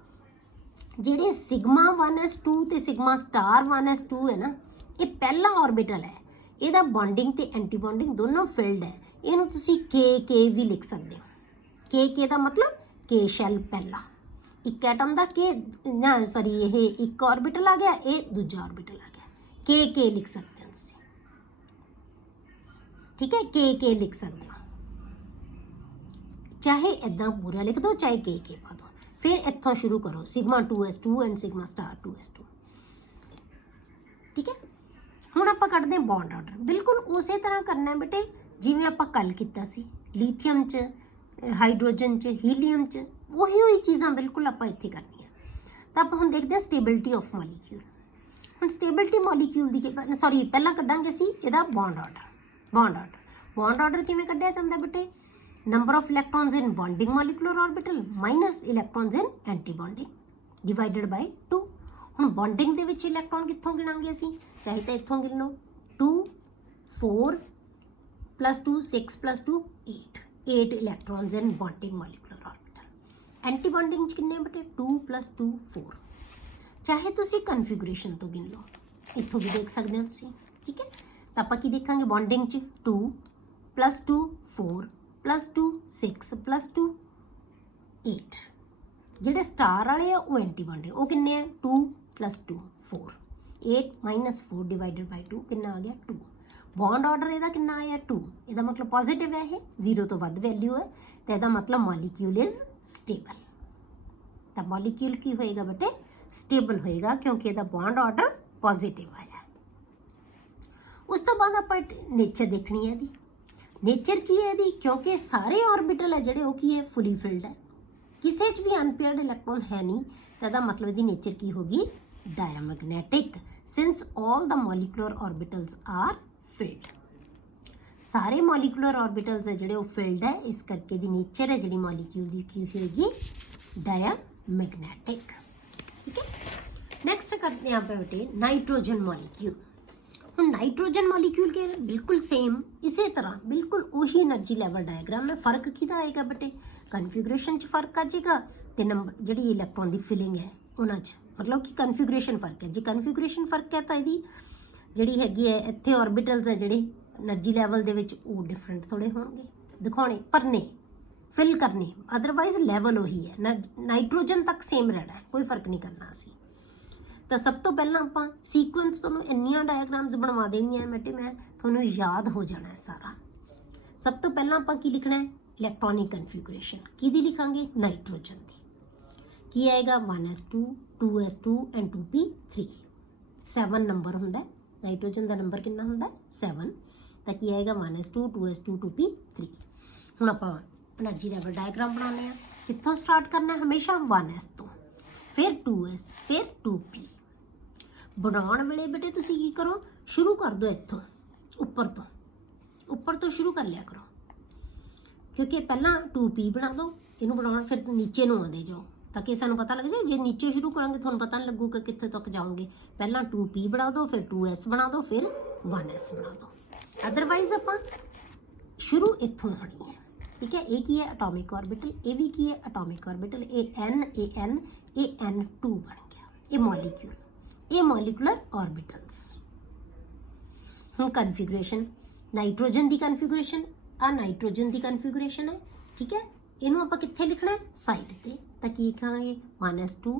ਜਿਹੜੇ ਸਿਗਮਾ 1s2 ਤੇ ਸਿਗਮਾ ਸਟਾਰ 1s2 ਹੈ ਨਾ, ਇਹ ਪਹਿਲਾ ਆਰਬਿਟਲ ਹੈ, ਇਹਦਾ ਬੌਂਡਿੰਗ ਤੇ ਐਂਟੀ ਬੌਂਡਿੰਗ ਦੋਨੋਂ ਫਿਲਡ ਹੈ। ਇਹਨੂੰ ਤੁਸੀਂ ਕੇ ਵੀ ਲਿਖ ਸਕਦੇ ਹੋ। ਕੇ ਦਾ ਮਤਲਬ ਕੇ ਸ਼ੈਲ ਪਹਿਲਾ, ਇੱਕ ਐਟਮ ਦਾ ਇਹ ਇੱਕ ਆਰਬਿਟਲ ਆ ਗਿਆ, ਇਹ ਦੂਜਾ ਆਰਬਿਟਲ ਆ ਗਿਆ, ਕੇ ਲਿਖ ਸਕਦੇ ਹੋ ਤੁਸੀਂ। ਠੀਕ ਹੈ, ਕੇ ਲਿਖ ਸਕਦੇ ਹੋ, ਚਾਹੇ ਇਦਾਂ ਪੂਰਾ ਲਿਖ ਦਿਓ, ਚਾਹੇ ਕੇ ਪਾ ਦਿਓ। ਫਿਰ ਇੱਥੋਂ ਸ਼ੁਰੂ ਕਰੋ, sigma 2s2 and sigma star 2s2। ਠੀਕ ਹੈ, ਹੁਣ ਆਪਾਂ ਕੱਢਦੇ ਹਾਂ ਬੌਂਡ ਆਰਡਰ। ਬਿਲਕੁਲ ਉਸੇ ਤਰ੍ਹਾਂ ਕਰਨਾ ਹੈ ਬੇਟੇ ਜਿਵੇਂ ਆਪਾਂ ਕੱਲ ਕੀਤਾ ਸੀ, ਲੀਥੀਅਮ 'ਚ, ਹਾਈਡਰੋਜਨ 'ਚ, ਹੀਲੀਅਮ 'ਚ, ਉਹੀ ਚੀਜ਼ਾਂ ਬਿਲਕੁਲ ਆਪਾਂ ਇੱਥੇ ਕਰਨੀਆਂ। ਤਾਂ ਆਪਾਂ ਹੁਣ ਦੇਖਦੇ ਹਾਂ ਸਟੇਬਿਲਿਟੀ ਆਫ ਮੋਲੀਕਿਊਲ। ਹੁਣ ਸਟੇਬਿਲਿਟੀ ਮੋਲੀਕਿਊਲ ਦੀ ਪਹਿਲਾਂ ਕੱਢਾਂਗੇ ਅਸੀਂ ਇਹਦਾ ਬੌਂਡ ਆਰਡਰ ਕਿਵੇਂ ਕੱਢਿਆ ਜਾਂਦਾ ਬੇਟੇ, number of electrons in bonding molecular orbital minus electrons in anti-bonding divided by 2। ਹੁਣ ਬੌਂਡਿੰਗ ਦੇ ਵਿੱਚ ਇਲੈਕਟ੍ਰੋਨ ਕਿੱਥੋਂ ਗਿਣਾਂਗੇ ਅਸੀਂ, ਚਾਹੇ ਤਾਂ ਇੱਥੋਂ ਗਿਣ ਲਓ, 2 4 + 2 6 + 2 8 electrons in bonding molecular orbital। Anti bonding 'ਚ ਕਿੰਨੇ ਬੇਟੇ 2 + 2 4। ਚਾਹੇ ਤੁਸੀਂ ਕਨਫਿਗੂਰੇਸ਼ਨ ਤੋਂ ਗਿਣ ਲਓ, ਇੱਥੋਂ ਵੀ ਦੇਖ ਸਕਦੇ ਹੋ ਤੁਸੀਂ। ਠੀਕ ਹੈ, ਤਾਂ ਆਪਾਂ ਕੀ ਦੇਖਾਂਗੇ ਬੌਂਡਿੰਗ 'ਚ 2 + 2 4 + 2 6 + 2 8। ਜਿਹੜੇ ਸਟਾਰ ਵਾਲੇ ਆ ਉਹ ਐਂਟੀ ਬੌਂਡਿੰਗ, ਉਹ ਕਿੰਨੇ ਆ 2 + 2 4, 8 - 4 / 2 ਕਿੰਨਾ ਆ ਗਿਆ 2। ਬੌਂਡ ਆਰਡਰ ਇਹਦਾ ਕਿੰਨਾ ਆਇਆ 2, ਇਹਦਾ ਮਤਲਬ ਪੋਜ਼ਿਟਿਵ ਹੈ, ਇਹ 0 ਤੋਂ ਵੱਧ ਵੈਲਿਊ ਹੈ, ਤਾਂ ਇਹਦਾ ਮਤਲਬ ਮੋਲੀਕਿਊਲ ਇਜ਼ ਸਟੇਬਲ। ਤਾਂ ਮੋਲੀਕਿਊਲ ਕੀ ਹੋਏਗਾ ਬੇਟੇ ਸਟੇਬਲ ਹੋਏਗਾ, ਕਿਉਂਕਿ ਇਹਦਾ ਬੌਂਡ ਆਰਡਰ ਪੋਜ਼ਿਟਿਵ ਆਇਆ। ਉਸ ਤੋਂ ਬਾਅਦ ਆਪਾਂ ਨੇਚਰ ਦੇਖਣੀ ਹੈ ਇਹਦੀ। ਨੇਚਰ ਕੀ ਹੈ ਇਹਦੀ, ਕਿਉਂਕਿ ਸਾਰੇ ਆਰਬਿਟਲ ਹੈ ਜਿਹੜੇ ਉਹ ਕੀ ਹੈ ਫੁਲੀ ਫਿਲਡ ਹੈ, ਕਿਸੇ 'ਚ ਵੀ ਅਨਪੇਅਰਡ ਇਲੈਕਟ੍ਰੋਨ ਹੈ ਨਹੀਂ, ਤਾਂ ਇਹਦਾ ਮਤਲਬ ਇਹਦੀ ਨੇਚਰ ਕੀ ਹੋਗੀ ਡਾਇਆਮੈਗਨੈਟਿਕ, ਸਿੰਸ ਆਲ ਦਾ ਮੋਲੀਕੂਲਰ ਆਰਬਿਟਲਸ ਆਰ ਫਿਲਡ। ਸਾਰੇ ਮੋਲੀਕੂਲਰ ਆਰਬਿਟਲਸ ਹੈ ਜਿਹੜੇ ਉਹ ਫਿਲਡ ਹੈ, ਇਸ ਕਰਕੇ ਦੀ ਨੇਚਰ ਹੈ ਜਿਹੜੀ ਮੋਲੀਕਿਊਲ ਦੀ ਕੀ ਹੋਏਗੀ ਡਾਇਆਮੈਗਨੈਟਿਕ। ਠੀਕ ਹੈ, ਨੈਕਸਟ ਕਰਦੇ ਹਾਂ ਆਪਾਂ ਬੇਟੇ ਨਾਈਟ੍ਰੋਜਨ ਮੋਲੀਕਿਊਲ। ਹੁਣ ਨਾਈਟ੍ਰੋਜਨ ਮੋਲੀਕਿਊਲ ਕੇ ਬਿਲਕੁਲ ਸੇਮ ਇਸੇ ਤਰ੍ਹਾਂ ਬਿਲਕੁਲ ਉਹੀ એનર્ਜੀ ਲੈਵਲ ਡਾਇਗਰਾਮ ਹੈ। ਫਰਕ ਕਿਹਦਾ ਆਏਗਾ ਬੇਟੇ, ਕਨਫਿਗੂਰੇਸ਼ਨ 'ਚ ਫਰਕ ਆ ਜਾਏਗਾ ਤੇ ਨੰਬਰ ਜਿਹੜੀ ਇਲੈਕਟ੍ਰੋਨ ਦੀ ਫਿਲਿੰਗ ਹੈ ਉਹਨਾਂ 'ਚ, ਮਤਲਬ ਕਿ ਕਨਫਿਗੂਰੇਸ਼ਨ ਫਰਕ ਹੈ। ਜੇ ਕਨਫਿਗੂਰੇਸ਼ਨ ਫਰਕ ਹੈ ਤਾਂ ਇਹਦੀ ਜਿਹੜੀ ਹੈਗੀ ਹੈ ਇੱਥੇ ਆਰਬਿਟਲਸ ਹੈ ਜਿਹੜੇ એનર્ਜੀ ਲੈਵਲ ਦੇ ਵਿੱਚ ਉਹ ਡਿਫਰੈਂਟ ਥੋੜੇ ਹੋਣਗੇ, दिखाने भरने फिल करने, अदरवाइज लैवल उही है, नाइट्रोजन तक सेम रहना है, कोई फर्क नहीं करना असी। तो सब तो पहला आपां सीक्वेंस तुहानूं इन्नियां डायग्राम्स बनवा देनियां बेटे, मैं तुहानूं याद हो जाना है सारा। सब तो पहला आपां की लिखना है, इलैक्ट्रॉनिक कन्फिगरेशन किहदी लिखांगे, नाइट्रोजन दी। की आएगा 1s2 2s2 and 2p3। 7 number हुंदा है, नाइट्रोजन का नंबर कितना हुंदा है 7। तो की आएगा 1s2 2s2 2p3। हुण आपां एनर्जी लैवल डायग्राम बनाने हैं। कित्थों स्टार्ट करना है, हमेशा 1s तो, फिर 2s, फिर 2p। बनाउण वेले बेटे तुसीं की करो, शुरू कर दो इत्थों ऊपर तो शुरू कर लिया करो, क्योंकि पहला 2p बना दो, इनू बनाना फिर नीचे नूं आंदे जाओ, ताकि सानूं पता लग जाए। जे नीचे शुरू करांगे तुहानूं पता नहीं लगूगा कित्थे तक जाओगे। पहला 2p बना दो, फिर 2s बना दो, फिर 1s बना दो। अदरवाइज आपां शुरू इत्थों होनी है, ठीक है। ये की है एटॉमिक ऑर्बिटल, ये भी की है एटॉमिक ऑर्बिटल, ये n बन गया, ये मॉलिक्यूल, ये मॉलिकुलर ऑर्बिटल्स। हुण कन्फिगरेशन, नाइट्रोजन की कन्फिगरेशन, आ नाइट्रोजन की कन्फिगरेशन है, ठीक है। इनू आपां कित्थे लिखना है, साइड ते। तां की लिखांगे 1s2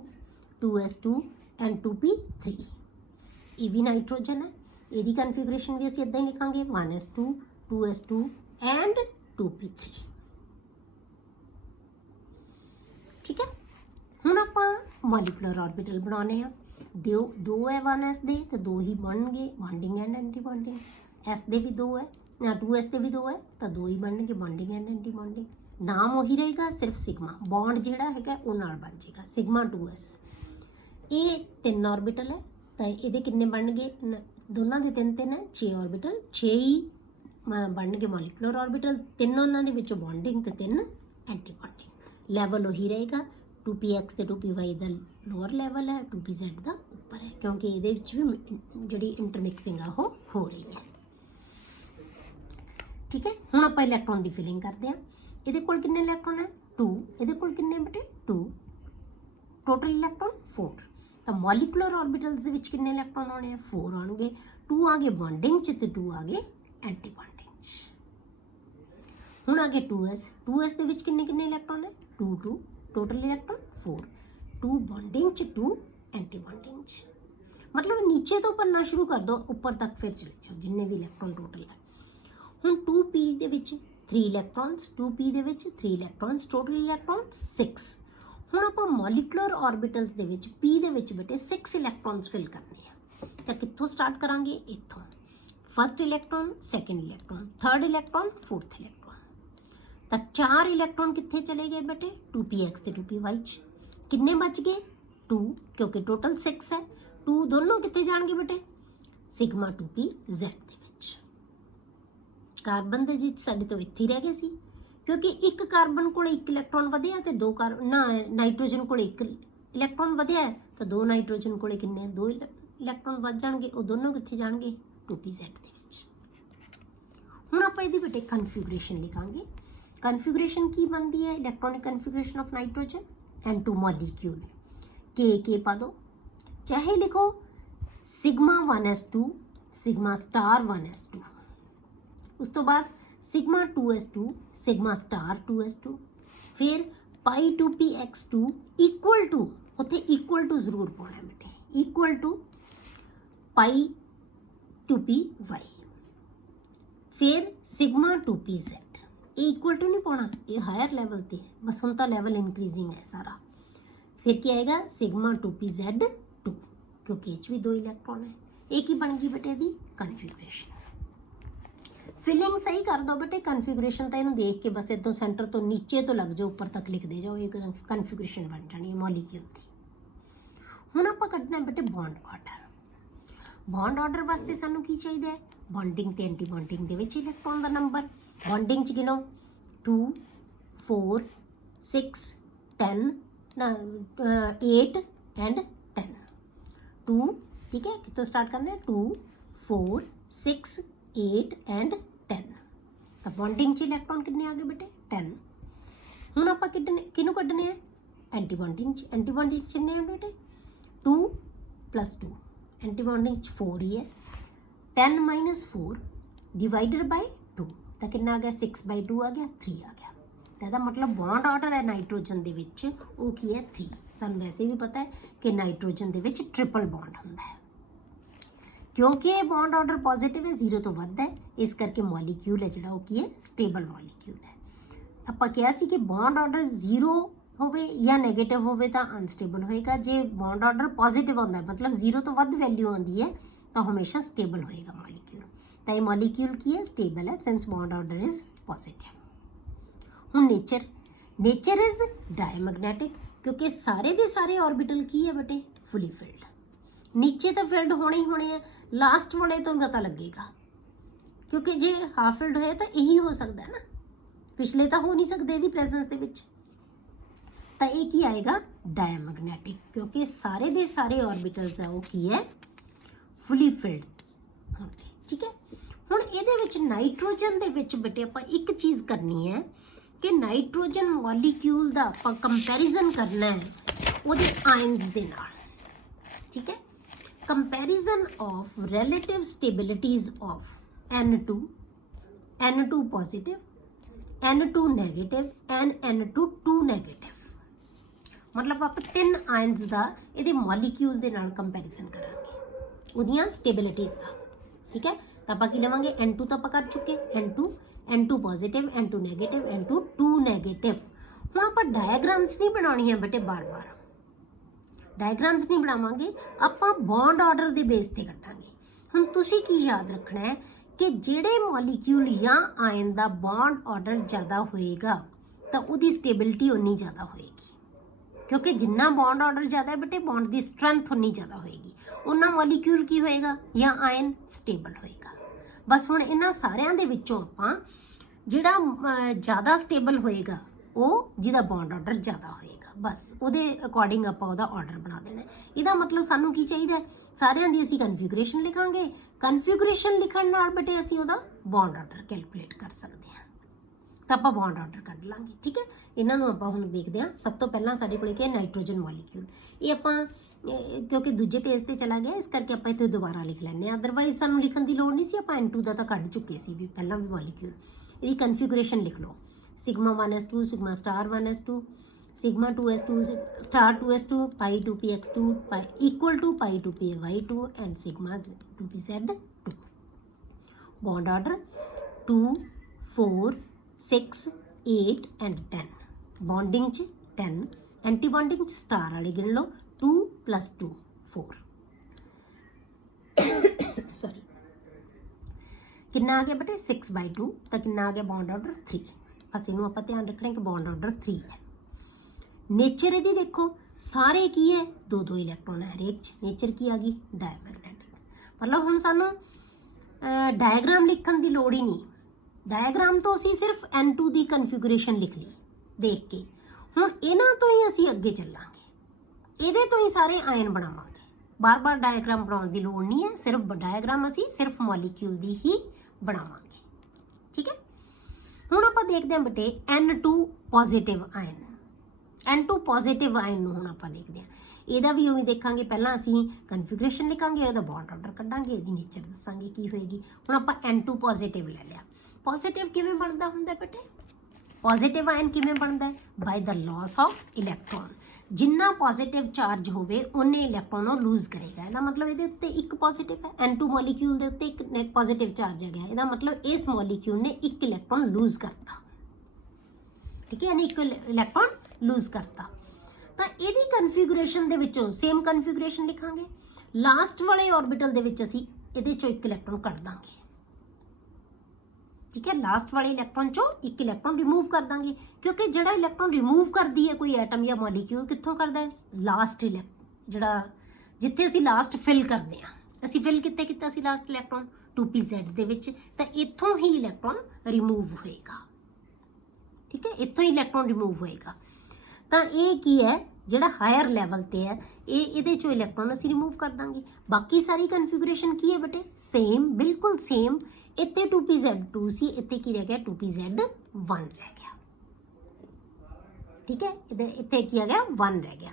2s2 एंड 2p3। ये भी नाइट्रोजन है, ਇਹਦੀ कन्फिगरेशन भी असीं इदां ही लिखांगे 1s2 2s2 एंड 2p3, ठीक है। हुण आपां मॉलिकुलर ऑर्बिटल बनाने आ। दो है 1s दे तो दो ही बनणगे, bonding and anti bonding. s दे भी दो है, 2s दे भी दो है तो दो ही बनणगे, बॉन्डिंग एंड एंटी बॉन्डिंग। नाम वही रहेगा, सिर्फ सिग्मा बॉन्ड जिहड़ा हैगा वो नाल बन जाएगा, सिग्मा 2s। ये 3 ऑर्बिटल है, तो ये कितने बनणगे, दोनों के 3 है, 6 ऑर्बिटल, 6 ही बनणगे मॉलिकुलर ऑर्बिटल। 3 उन्हां दे विचों बॉन्डिंग तो 3 एंटी बॉन्डिंग। लैवल उही रहेगा, 2px ते 2py का लोअर लैवल है, 2pz का उपर है, क्योंकि ये भी जी इंटरमिक्सिंग आ हो रही है, ठीक है। हुण आपां इलैक्ट्रॉन की फिलिंग करते हैं। ये कोल कितने इलैक्ट्रॉन है 2, ये कोल कितने बेटे 2, टोटल इलैक्ट्रॉन 4। तो मॉलिकुलर ऑर्बिटल्स दे विच कितने इलैक्ट्रॉन आने हैं, 4 आउणगे। 2 आ गए बॉन्डिंग च ते 2 आ गए एंटी बॉन्डिंग च। हुण आ गए 2s दे विच कितने कितने इलैक्ट्रॉन है 2 2, टोटल इलैक्ट्रॉन 4। 2 बॉन्डिंग च 2 एंटी बॉन्डिंग च। मतलब नीचे तो भरना शुरू कर दो, ऊपर तक फिर चले जाओ जिन्ने भी इलैक्ट्रॉन टोटल है। हुण 2p दे विच 3 इलैक्ट्रॉन्स, 2p दे विच 3 इलैक्ट्रॉन्स, टोटल इलैक्ट्रॉन 6। हुण आपां मॉलिकुलर ऑर्बिटल्स दे विच p दे विच बेटे 6 इलैक्ट्रॉन्स फिल करने हैं। तो कित्थों स्टार्ट करांगे, इत्थों। First electron, second electron, third electron, fourth electron. तो 4 इलैक्ट्रॉन कित्थे चले गए बेटे 2px ते 2py च। कितने बच गए 2, क्योंकि टोटल 6 है। 2 दोनों कित्थे जाणगे बेटे, सिग्मा 2pz दे विच। कार्बन दे विच साडे तो इत्थे ही रह गए सी, क्योंकि एक कार्बन कोल 1 इलैक्ट्रॉन वधिया ते 2 नाइट्रोजन कोल 1 इलैक्ट्रॉन वधिया है, तो 2 नाइट्रोजन कोल किन्ने 2 इलैक्ट्रॉन वध जाणगे, वो दोनों कित्थे जाणगे 2pz दे विच। हुण आपां इहदी बेटे कन्फिगरेशन लिखांगे। कन्फिगरेशन की बनती है, electronic configuration of nitrogen and 2 molecule. के पा दो, चाहे लिखो sigma 1s2 sigma star 1s2, उस तो बाद sigma 2s2 sigma star 2s2, फिर पाई 2px2 इक्वल टू, उत्थे इक्वल टू जरूर पाना है बेटे, इक्वल टू पाई 2py, फिर सिग्मा 2pz। ये इक्वल टू नहीं पाना, ये हायर लैवल ते है, बस हम तो लैवल इंक्रीजिंग है सारा। फिर क्या आएगा सिग्मा 2pz2, क्योंकि एच भी 2 इलैक्ट्रॉन है। एक ही बन गई बेटे दी कन्फिगरेशन। फिलिंग सही कर दो बेटे, कन्फिगरेशन तो इन्हू देख के बस इधरों सेंटर तो नीचे तो लग जाओ, ऊपर तक लिख दे जाओ, ये कन्फिगरेशन बन जानी है मॉलिक्यूल की। हुण आपां कढना है बेटे बॉन्ड ऑर्डर। बॉन्ड ऑर्डर वास्ते सानू की चाहिए है, बॉन्डिंग ते एंटी बॉन्डिंग दे विच इलैक्ट्रॉन दा नंबर। बॉन्डिंग च गिनो 2 4 6 10 8 एंड 10। 2, ठीक है, कितों स्टार्ट करना है 2 4 6 8 एंड 10। तो बॉन्डिंग च इलैक्ट्रॉन कितने आ गए बेटे 10। हुण आपां किहनूं कढने हैं एंटी बॉन्डिंग च। एंटी बॉन्डिंग च कितने हैं बेटे 2 + 2, एंटी बॉन्डिंग 4 ही है। 10 - 4 डिवाइडेड बाय 2, ਤਾਂ ਕਿੰਨਾ ਆ ਗਿਆ 6/2 ਆ ਗਿਆ 3 ਆ ਗਿਆ। ਤਾਂ ਇਹਦਾ ਮਤਲਬ ਬੌਂਡ ਆਰਡਰ ਹੈ ਨਾਈਟ੍ਰੋਜਨ ਦੇ ਵਿੱਚ ਉਹ ਕੀ ਹੈ 3। ਸਾਨੂੰ ਵੈਸੇ ਵੀ ਪਤਾ ਹੈ ਕਿ ਨਾਈਟ੍ਰੋਜਨ ਦੇ ਵਿੱਚ ਟ੍ਰਿਪਲ ਬੌਂਡ ਹੁੰਦਾ ਹੈ ਕਿਉਂਕਿ ਇਹ ਬੌਂਡ ਆਰਡਰ ਪੋਜ਼ਿਟਿਵ ਹੈ 0 ਤੋਂ ਵੱਧ ਹੈ, ਇਸ ਕਰਕੇ ਮੋਲੀਕਿਊਲ ਹੈ ਜਿਹੜਾ ਉਹ ਕੀ ਹੈ ਸਟੇਬਲ ਮੋਲੀਕਿਊਲ ਹੈ। ਆਪਾਂ ਕਿਹਾ ਸੀ ਕਿ ਬੌਂਡ ਆਰਡਰ 0 ਹੋਵੇ ਜਾਂ ਨੈਗੇਟਿਵ ਹੋਵੇ ਤਾਂ ਅਨਸਟੇਬਲ ਹੋਏਗਾ, ਜੇ ਬੌਂਡ ਆਰਡਰ ਪੋਜ਼ਿਟਿਵ ਹੁੰਦਾ ਹੈ ਮਤਲਬ 0 ਤੋਂ ਵੱਧ ਵੈਲਿਊ ਆਉਂਦੀ ਹੈ ਤਾਂ ਹਮੇਸ਼ਾ ਸਟੇਬਲ ਹੋਏਗਾ ਮੋਲੀਕਿਊਲ। ਤਾਂ ਇਹ ਮੋਲੀਕਿਊਲ ਕੀ ਹੈ ਸਟੇਬਲ ਹੈ since bond order is positive. ਹੁਣ ਨੇਚਰ ਇਜ਼ ਡਾਇਮੈਗਨੈਟਿਕ ਕਿਉਂਕਿ ਸਾਰੇ ਦੇ ਸਾਰੇ ਆਰਬਿਟਲ ਕੀ ਹੈ ਬੇਟੇ ਫੁੱਲੀ ਫਿਲਡ। ਨੀਚੇ ਤਾਂ ਫਿਲਡ ਹੋਣੇ ਹੀ ਹੋਣੇ ਆ, ਲਾਸਟ ਵਾਲੇ ਤੋਂ ਪਤਾ ਲੱਗੇਗਾ ਕਿਉਂਕਿ ਜੇ ਹਾਫ ਫਿਲਡ ਹੋਇਆ ਤਾਂ ਇਹੀ ਹੋ ਸਕਦਾ ਨਾ, ਪਿਛਲੇ ਤਾਂ ਹੋ ਨਹੀਂ ਸਕਦੇ ਇਹਦੀ ਪ੍ਰੈਜ਼ੈਂਸ ਦੇ ਵਿੱਚ। ਤਾਂ ਇਹ ਕੀ ਆਏਗਾ ਡਾਇਮੈਗਨੈਟਿਕ ਕਿਉਂਕਿ ਸਾਰੇ ਦੇ ਸਾਰੇ ਆਰਬਿਟਲਸ ਆ ਉਹ ਕੀ ਹੈ ਫੁੱਲੀ ਫਿਲਡ ਹੁੰਦੇ। ਠੀਕ ਹੈ, ਹੁਣ ਇਹਦੇ ਵਿੱਚ ਨਾਈਟ੍ਰੋਜਨ ਦੇ ਵਿੱਚ ਬੇਟੇ ਆਪਾਂ ਇੱਕ ਚੀਜ਼ ਕਰਨੀ ਹੈ ਕਿ ਨਾਈਟ੍ਰੋਜਨ ਮੋਲੀਕਿਊਲ ਦਾ ਆਪਾਂ ਕੰਪੈਰੀਜ਼ਨ ਕਰਨਾ ਹੈ ਉਹਦੇ ਆਇਨਸ ਦੇ ਨਾਲ। ਠੀਕ ਹੈ, comparison of relative stabilities of N2, N2 positive, N2 negative and N2 2 negative। ਮਤਲਬ ਆਪਾਂ 3 ਆਇਨਸ ਦਾ ਇਹਦੇ ਮੋਲੀਕਿਊਲ ਦੇ ਨਾਲ ਕੰਪੈਰੀਜ਼ਨ ਕਰਾਂਗੇ ਉਹਦੀਆਂ ਸਟੇਬਿਲਿਟੀਜ਼ ਦਾ। ਠੀਕ ਹੈ, ਤਾਂ ਆਪਾਂ ਕੀ ਲਵਾਂਗੇ N2 ਤਾਂ ਆਪਾਂ ਕਰ ਚੁੱਕੇ, N2 positive, N2 negative, N2 2 negative. ਹੁਣ ਆਪਾਂ ਡਾਇਆਗ੍ਰਾਮਸ ਨਹੀਂ ਬਣਾਉਣੀਆਂ ਬੇਟੇ ਬਾਰ-ਬਾਰ, ਡਾਇਗਰਾਮਸ ਨਹੀਂ ਬਣਾਵਾਂਗੇ, ਆਪਾਂ ਬੌਂਡ ਆਰਡਰ ਦੇ ਬੇਸ ਤੇ ਕੱਢਾਂਗੇ। ਹੁਣ ਤੁਸੀਂ ਕੀ ਯਾਦ ਰੱਖਣਾ ਹੈ ਕਿ ਜਿਹੜੇ ਮੋਲੀਕਿਊਲ ਜਾਂ ਆਇਨ ਦਾ ਬੌਂਡ ਆਰਡਰ ਜ਼ਿਆਦਾ ਹੋਏਗਾ ਤਾਂ ਉਹਦੀ ਸਟੇਬਿਲਿਟੀ ਉਨੀ ਜ਼ਿਆਦਾ ਹੋਏਗੀ ਕਿਉਂਕਿ ਜਿੰਨਾ ਬੌਂਡ ਆਰਡਰ ਜ਼ਿਆਦਾ ਹੈ ਬੇਟੇ ਬੌਂਡ ਦੀ ਸਟਰੈਂਥ ਉਨੀ ਜ਼ਿਆਦਾ ਹੋਏਗੀ, ਉਹਨਾਂ ਮੋਲੀਕਿਊਲ ਕੀ ਹੋਏਗਾ ਜਾਂ ਆਇਨ ਸਟੇਬਲ ਹੋਏਗਾ। ਬਸ ਹੁਣ ਇਹਨਾਂ ਸਾਰਿਆਂ ਦੇ ਵਿੱਚੋਂ ਆਪਾਂ ਜਿਹੜਾ ਜ਼ਿਆਦਾ ਸਟੇਬਲ ਹੋਏਗਾ ਉਹ ਜਿਹਦਾ ਬੌਂਡ ਆਰਡਰ ਜ਼ਿਆਦਾ ਹੋਏਗਾ, ਬਸ ਉਹਦੇ ਅਕੋਰਡਿੰਗ ਆਪਾਂ ਉਹਦਾ ਆਰਡਰ ਬਣਾ ਦੇਣਾ। ਇਹਦਾ ਮਤਲਬ ਸਾਨੂੰ ਕੀ ਚਾਹੀਦਾ ਹੈ ਸਾਰਿਆਂ ਦੀ ਅਸੀਂ ਕਨਫੀਗਰੇਸ਼ਨ ਲਿਖਾਂਗੇ, ਕਨਫੀਗਰੇਸ਼ਨ ਲਿਖਣ ਨਾਲ ਬੇਟੇ ਅਸੀਂ ਉਹਦਾ ਬੌਂਡ ਆਰਡਰ ਕੈਲਕੂਲੇਟ ਕਰ ਸਕਦੇ ਹਾਂ, ਤਾਂ ਆਪਾਂ ਬੌਂਡ ਆਰਡਰ ਕੱਢ ਲਾਂਗੇ। ਠੀਕ ਹੈ, ਇਹਨਾਂ ਨੂੰ ਆਪਾਂ ਹੁਣ ਦੇਖਦੇ ਹਾਂ। ਸਭ ਤੋਂ ਪਹਿਲਾਂ ਸਾਡੇ ਕੋਲ ਕੀ ਹੈ ਨਾਈਟ੍ਰੋਜਨ ਮੋਲੀਕਿਊਲ। ਇਹ ਆਪਾਂ ਕਿਉਂਕਿ ਦੂਜੇ ਪੇਜ ਤੇ ਚਲਾ ਗਿਆ ਇਸ ਕਰਕੇ ਆਪਾਂ ਇੱਥੇ ਦੁਬਾਰਾ ਲਿਖ ਲੈਂਦੇ ਹਾਂ, ਅਦਰਵਾਈਜ਼ ਸਾਨੂੰ ਲਿਖਣ ਦੀ ਲੋੜ ਨਹੀਂ ਸੀ, ਆਪਾਂ N2 ਦਾ ਤਾਂ ਕੱਢ ਚੁੱਕੇ ਸੀ ਵੀ ਪਹਿਲਾਂ ਵੀ ਮੋਲੀਕਿਊਲ। ਇਹਦੀ ਕਨਫੀਗਰੇਸ਼ਨ ਲਿਖ ਲਓ, sigma 1s2 sigma star 1s2 sigma 2s2 star 2s2 pi 2px2 pi equal to pi 2py2 and sigma 2pz2। bond order 2 4 6 8 and 10। bonding ਚ 10, anti bonding ਚ star ਵਾਲੇ ਗਿਣ ਲਓ 2 plus 2 4 ਸੌਰੀ ਕਿੰਨਾ ਆ ਗਿਆ ਬੇਟੇ 6/2 ਤਾਂ ਕਿੰਨਾ ਆ ਗਿਆ ਬੌਂਡ ਆਰਡਰ 3। ਬਸ ਇਹਨੂੰ ਆਪਾਂ ਧਿਆਨ ਰੱਖਣਾ ਕਿ ਬੌਂਡ ਆਰਡਰ 3 ਹੈ। ਨੇਚਰ ਇਹਦੀ ਦੇਖੋ ਸਾਰੇ ਕੀ ਹੈ 2-2 ਇਲੈਕਟ੍ਰੋਨ ਹੈ ਹਰੇਕ ਚ। ਨੇਚਰ ਕੀ ਆ ਗਈ ਡਾਇਮੈਗਨੈਟਿਕ। ਮਤਲਬ ਹੁਣ ਸਾਨੂੰ ਡਾਇਗਰਾਮ ਲਿਖਣ ਦੀ ਲੋੜ ਹੀ ਨਹੀਂ, ਡਾਇਗਰਾਮ ਤੋਂ ਅਸੀਂ ਸਿਰਫ N2 ਦੀ ਕਨਫੀਗਰੇਸ਼ਨ ਲਿਖ ਲਈ ਦੇਖ ਕੇ। ਹੁਣ ਇਹਨਾਂ ਤੋਂ ਹੀ ਅਸੀਂ ਅੱਗੇ ਚੱਲਾਂਗੇ, ਇਹਦੇ ਤੋਂ ਹੀ ਸਾਰੇ ਆਇਨ ਬਣਾਵਾਂਗੇ, ਬਾਰ-ਬਾਰ ਡਾਇਗਰਾਮ ਬਣਾਉਣ ਦੀ ਲੋੜ ਨਹੀਂ ਹੈ, ਸਿਰਫ ਡਾਇਗਰਾਮ ਅਸੀਂ ਸਿਰਫ ਮੋਲੀਕਿਊਲ ਦੀ ਹੀ ਬਣਾਵਾਂਗੇ। ਠੀਕ ਹੈ, ਹੁਣ ਆਪਾਂ ਦੇਖਦੇ ਹਾਂ ਬੇਟੇ N2 positive ion. N2 positive ion ਨੂੰ ਹੁਣ ਆਪਾਂ ਦੇਖਦੇ ਹਾਂ, ਇਹਦਾ ਵੀ ਉਵੇਂ ਦੇਖਾਂਗੇ। ਪਹਿਲਾਂ ਅਸੀਂ ਕਨਫੀਗਰੇਸ਼ਨ ਲਿਖਾਂਗੇ, ਉਹਦਾ ਬੌਂਡ ਆਰਡਰ ਕੱਢਾਂਗੇ, ਇਹਦੀ ਨੇਚਰ ਦੱਸਾਂਗੇ ਕੀ ਹੋਏਗੀ। ਹੁਣ ਆਪਾਂ N2 ਪੋਜ਼ਿਟਿਵ ਲੈ ਲਿਆ। ਪੋਜ਼ਿਟਿਵ ਕਿਵੇਂ ਬਣਦਾ ਹੁੰਦਾ ਬੇਟੇ? ਪੋਜ਼ਿਟਿਵ ਆਇਨ ਕਿਵੇਂ ਬਣਦਾ ਹੈ? ਬਾਈ ਦਾ ਲਾਸ ਆਫ ਇਲੈਕਟ੍ਰੋਨ। ਜਿੰਨਾ ਪੋਜ਼ਿਟਿਵ ਚਾਰਜ ਹੋਵੇ ਉਹਨੇ ਇਲੈਕਟ੍ਰੋਨ ਨੂੰ ਲੂਜ਼ ਕਰੇਗਾ। ਇਹਦਾ ਮਤਲਬ ਇਹਦੇ ਉੱਤੇ ਇੱਕ ਪੋਜ਼ਿਟਿਵ ਹੈ, N2 ਮੋਲੀਕਿਊਲ ਦੇ ਉੱਤੇ ਇੱਕ ਪੋਜ਼ਿਟਿਵ ਚਾਰਜ ਹੈਗਾ, ਇਹਦਾ ਮਤਲਬ ਇਸ ਮੋਲੀਕਿਊਲ ਨੇ ਇੱਕ ਇਲੈਕਟ੍ਰੋਨ ਲੂਜ਼ ਕਰਤਾ। ਠੀਕ ਹੈ, ਯਾਨੀ ਇੱਕ ਇਲੈਕਟ੍ਰੋਨ ਲੂਜ਼ ਕਰਤਾ। ਤਾਂ ਇਹਦੀ ਕਨਫੀਗਰੇਸ਼ਨ ਦੇ ਵਿੱਚੋਂ ਸੇਮ ਕਨਫੀਗਰੇਸ਼ਨ ਲਿਖਾਂਗੇ, ਲਾਸਟ ਵਾਲੇ ਆਰਬਿਟਲ ਦੇ ਵਿੱਚ ਅਸੀਂ ਇਹਦੇ ਚੋਂ ਇੱਕ ਇਲੈਕਟ੍ਰੋਨ ਕੱਢ ਦਾਂਗੇ। ਠੀਕ ਹੈ, ਲਾਸਟ ਵਾਲੇ ਇਲੈਕਟ੍ਰੋਨ ਚੋਂ ਇੱਕ ਇਲੈਕਟ੍ਰੋਨ ਰਿਮੂਵ ਕਰ ਦਾਂਗੇ, ਕਿਉਂਕਿ ਜਿਹੜਾ ਇਲੈਕਟ੍ਰੋਨ ਰਿਮੂਵ ਕਰਦੀ ਹੈ ਕੋਈ ਐਟਮ ਜਾਂ ਮੋਲੀਕਿਊਲ ਕਿੱਥੋਂ ਕਰਦਾ ਹੈ? ਲਾਸਟ ਜਿਹੜਾ ਜਿੱਥੇ ਅਸੀਂ ਲਾਸਟ ਫਿਲ ਕਰਦੇ ਹਾਂ। ਅਸੀਂ ਫਿਲ ਕਿੱਥੇ ਕੀਤਾ ਸੀ ਲਾਸਟ ਇਲੈਕਟ੍ਰੋਨ? 2pz ਦੇ ਵਿੱਚ, ਤਾਂ ਇੱਥੋਂ ਹੀ ਇਲੈਕਟ੍ਰੋਨ ਰਿਮੂਵ ਹੋਏਗਾ। ਠੀਕ ਹੈ, ਇੱਥੋਂ ਹੀ ਇਲੈਕਟ੍ਰੋਨ ਰਿਮੂਵ ਹੋਏਗਾ। ਤਾਂ ਇਹ ਕੀ ਹੈ ਜਿਹੜਾ ਹਾਇਰ ਲੈਵਲ ਤੇ ਹੈ, ਇਹਦੇ ਚੋਂ ਇਲੈਕਟ੍ਰੋਨ ਅਸੀਂ ਰਿਮੂਵ ਕਰ ਦਾਂਗੇ। ਬਾਕੀ ਸਾਰੀ ਕਨਫੀਗਰੇਸ਼ਨ ਕੀ ਹੈ ਬੇਟੇ? ਸੇਮ, ਬਿਲਕੁਲ ਸੇਮ। ਇੱਥੇ 2pz2 ਸੀ, ਇੱਥੇ ਕੀ ਰਹਿ ਗਿਆ? 2pz1 ਰਹਿ ਗਿਆ। ਠੀਕ ਹੈ, ਇੱਥੇ ਕੀ ਆ ਗਿਆ? 1 ਰਹਿ ਗਿਆ।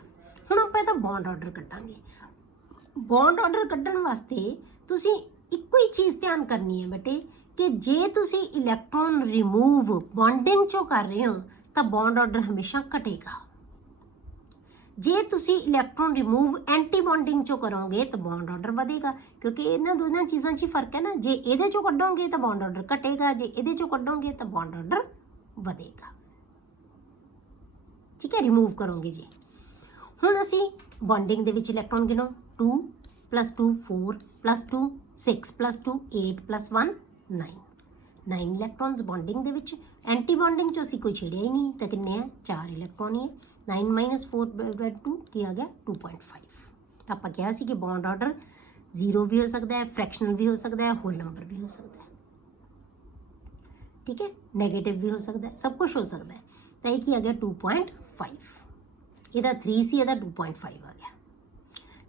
ਹੁਣ ਆਪਾਂ ਇਹਦਾ ਬੌਂਡ ਆਰਡਰ ਕੱਢਾਂਗੇ। ਬੌਂਡ ਆਰਡਰ ਕੱਢਣ ਵਾਸਤੇ ਤੁਸੀਂ ਇੱਕੋ ਹੀ ਚੀਜ਼ ਧਿਆਨ ਕਰਨੀ ਹੈ ਬੇਟੇ कि जे तुसी इलैक्ट्रॉन रिमूव बॉन्डिंग चो कर रहे हो तो बॉन्ड ऑर्डर हमेशा घटेगा। जे तुसी इलैक्ट्रॉन रिमूव एंटी बॉन्डिंग चो करोगे तो बॉन्ड ऑर्डर बढ़ेगा, क्योंकि इन्हां दोनों चीज़ों 'ਚ फर्क है ना। जे इहदे चो कड्डोगे तो बॉन्ड ऑर्डर घटेगा, जे इहदे चो कड्डोगे तो बॉन्ड ऑर्डर बढ़ेगा। ठीक है, रिमूव करोगे जे। हुण असी बॉन्डिंग दे विच इलैक्ट्रॉन गिनो 2 + 2 4 + 2 6 + 2 8 + 1 9 9 इलैक्ट्रॉन्स बॉन्डिंग दे विच। एंटी बॉन्डिंग चो असी कोई छेड़िया ही नहीं, तो किन्ने है 4 इलैक्ट्रॉन ही है। 9 - 4/2 की आ गया 2.5। तो आपां कहा सी कि बॉन्ड ऑर्डर 0 भी हो सकता है, फ्रैक्शनल भी हो सकता है, होल नंबर भी हो सकता है। ठीक है, नैगेटिव भी हो सकता है, सब कुछ हो सकता है। तो ये की आ गया 2.5। ਇਹਦਾ 3 ਸੀ, ਇਹਦਾ 2.5 ਆ ਗਿਆ।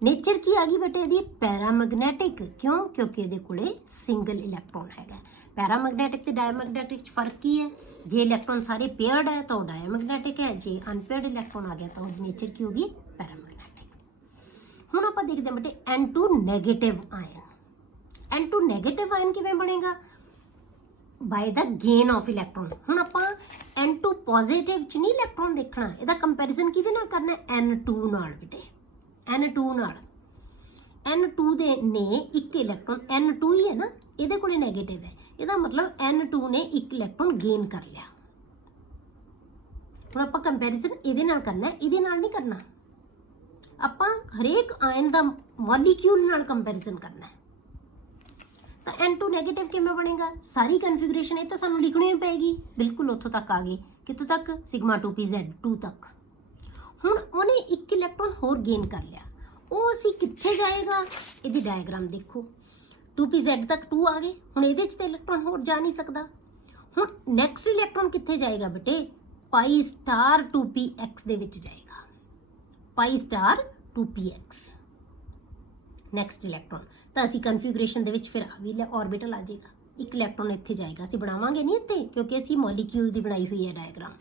नेचर की आ गई बेटे ਇਹਦੀ पैरामैग्नेटिक। क्यों? क्योंकि ਇਹਦੇ ਕੋਲੇ सिंगल इलैक्ट्रॉन हैगा। पैरामैग्नेटिक ਤੇ डायमैग्नेटिक ਚ फर्क की है? जे इलैक्ट्रॉन सारे पेयर्ड है तो डायमैग्नेटिक है, जे अनपेयर्ड इलैक्ट्रॉन आ गया तो नेचर की होगी पैरामैग्नेटिक। ਹੁਣ ਆਪਾਂ देखते हैं बेटे N2 negative ion. N2 negative ion किवें बनेगा? By the gain of electron. हुण आपां N2 पॉजिटिव च नहीं इलैक्ट्रॉन देखना, इहदा कंपैरिजन किहदे नाल करना है? N2 नाल बेटे, N2 नाल। N2 दे ने एक इलैक्ट्रॉन, N2 ही है ना, इहदे कोले नैगेटिव है, इहदा मतलब N2 ने एक इलैक्ट्रॉन गेन कर लिया। हुण आपां कंपैरिजन इहदे नाल करना है, इहदे नाल नहीं करना। आपां हरेक आयन दा मॉलिक्यूल नाल कंपैरिजन करना है। तो N2 नैगेटिव किमें बनेगा? सारी कन्फिगरेशन ये तो सानू लिखनी ही पेगी। बिल्कुल उत्थों तक आ गई, कितों तक? σ2pZ2 तक। हुण उन्हें एक इलैक्ट्रॉन होर गेन कर लिया, वो असी कित्थे जाएगा? इहदी डायग्राम देखो, 2pZ तक 2 आ गए। हुण इहदे च ते इलैक्ट्रॉन होर जा नहीं सकता। हुण नैक्सट इलैक्ट्रॉन कित्थे जाएगा बेटे? π*2px दे विच जाएगा। π*2px next electron. तो असी कन्फिगरेशन दे विच फिर आ भी ऑर्बिटल आ जाएगा, एक इलैक्ट्रॉन इत्थे जाएगा। असी बनावांगे नहीं इत्थे, क्योंकि असी मॉलिक्यूल दी बनाई हुई है डायग्राम।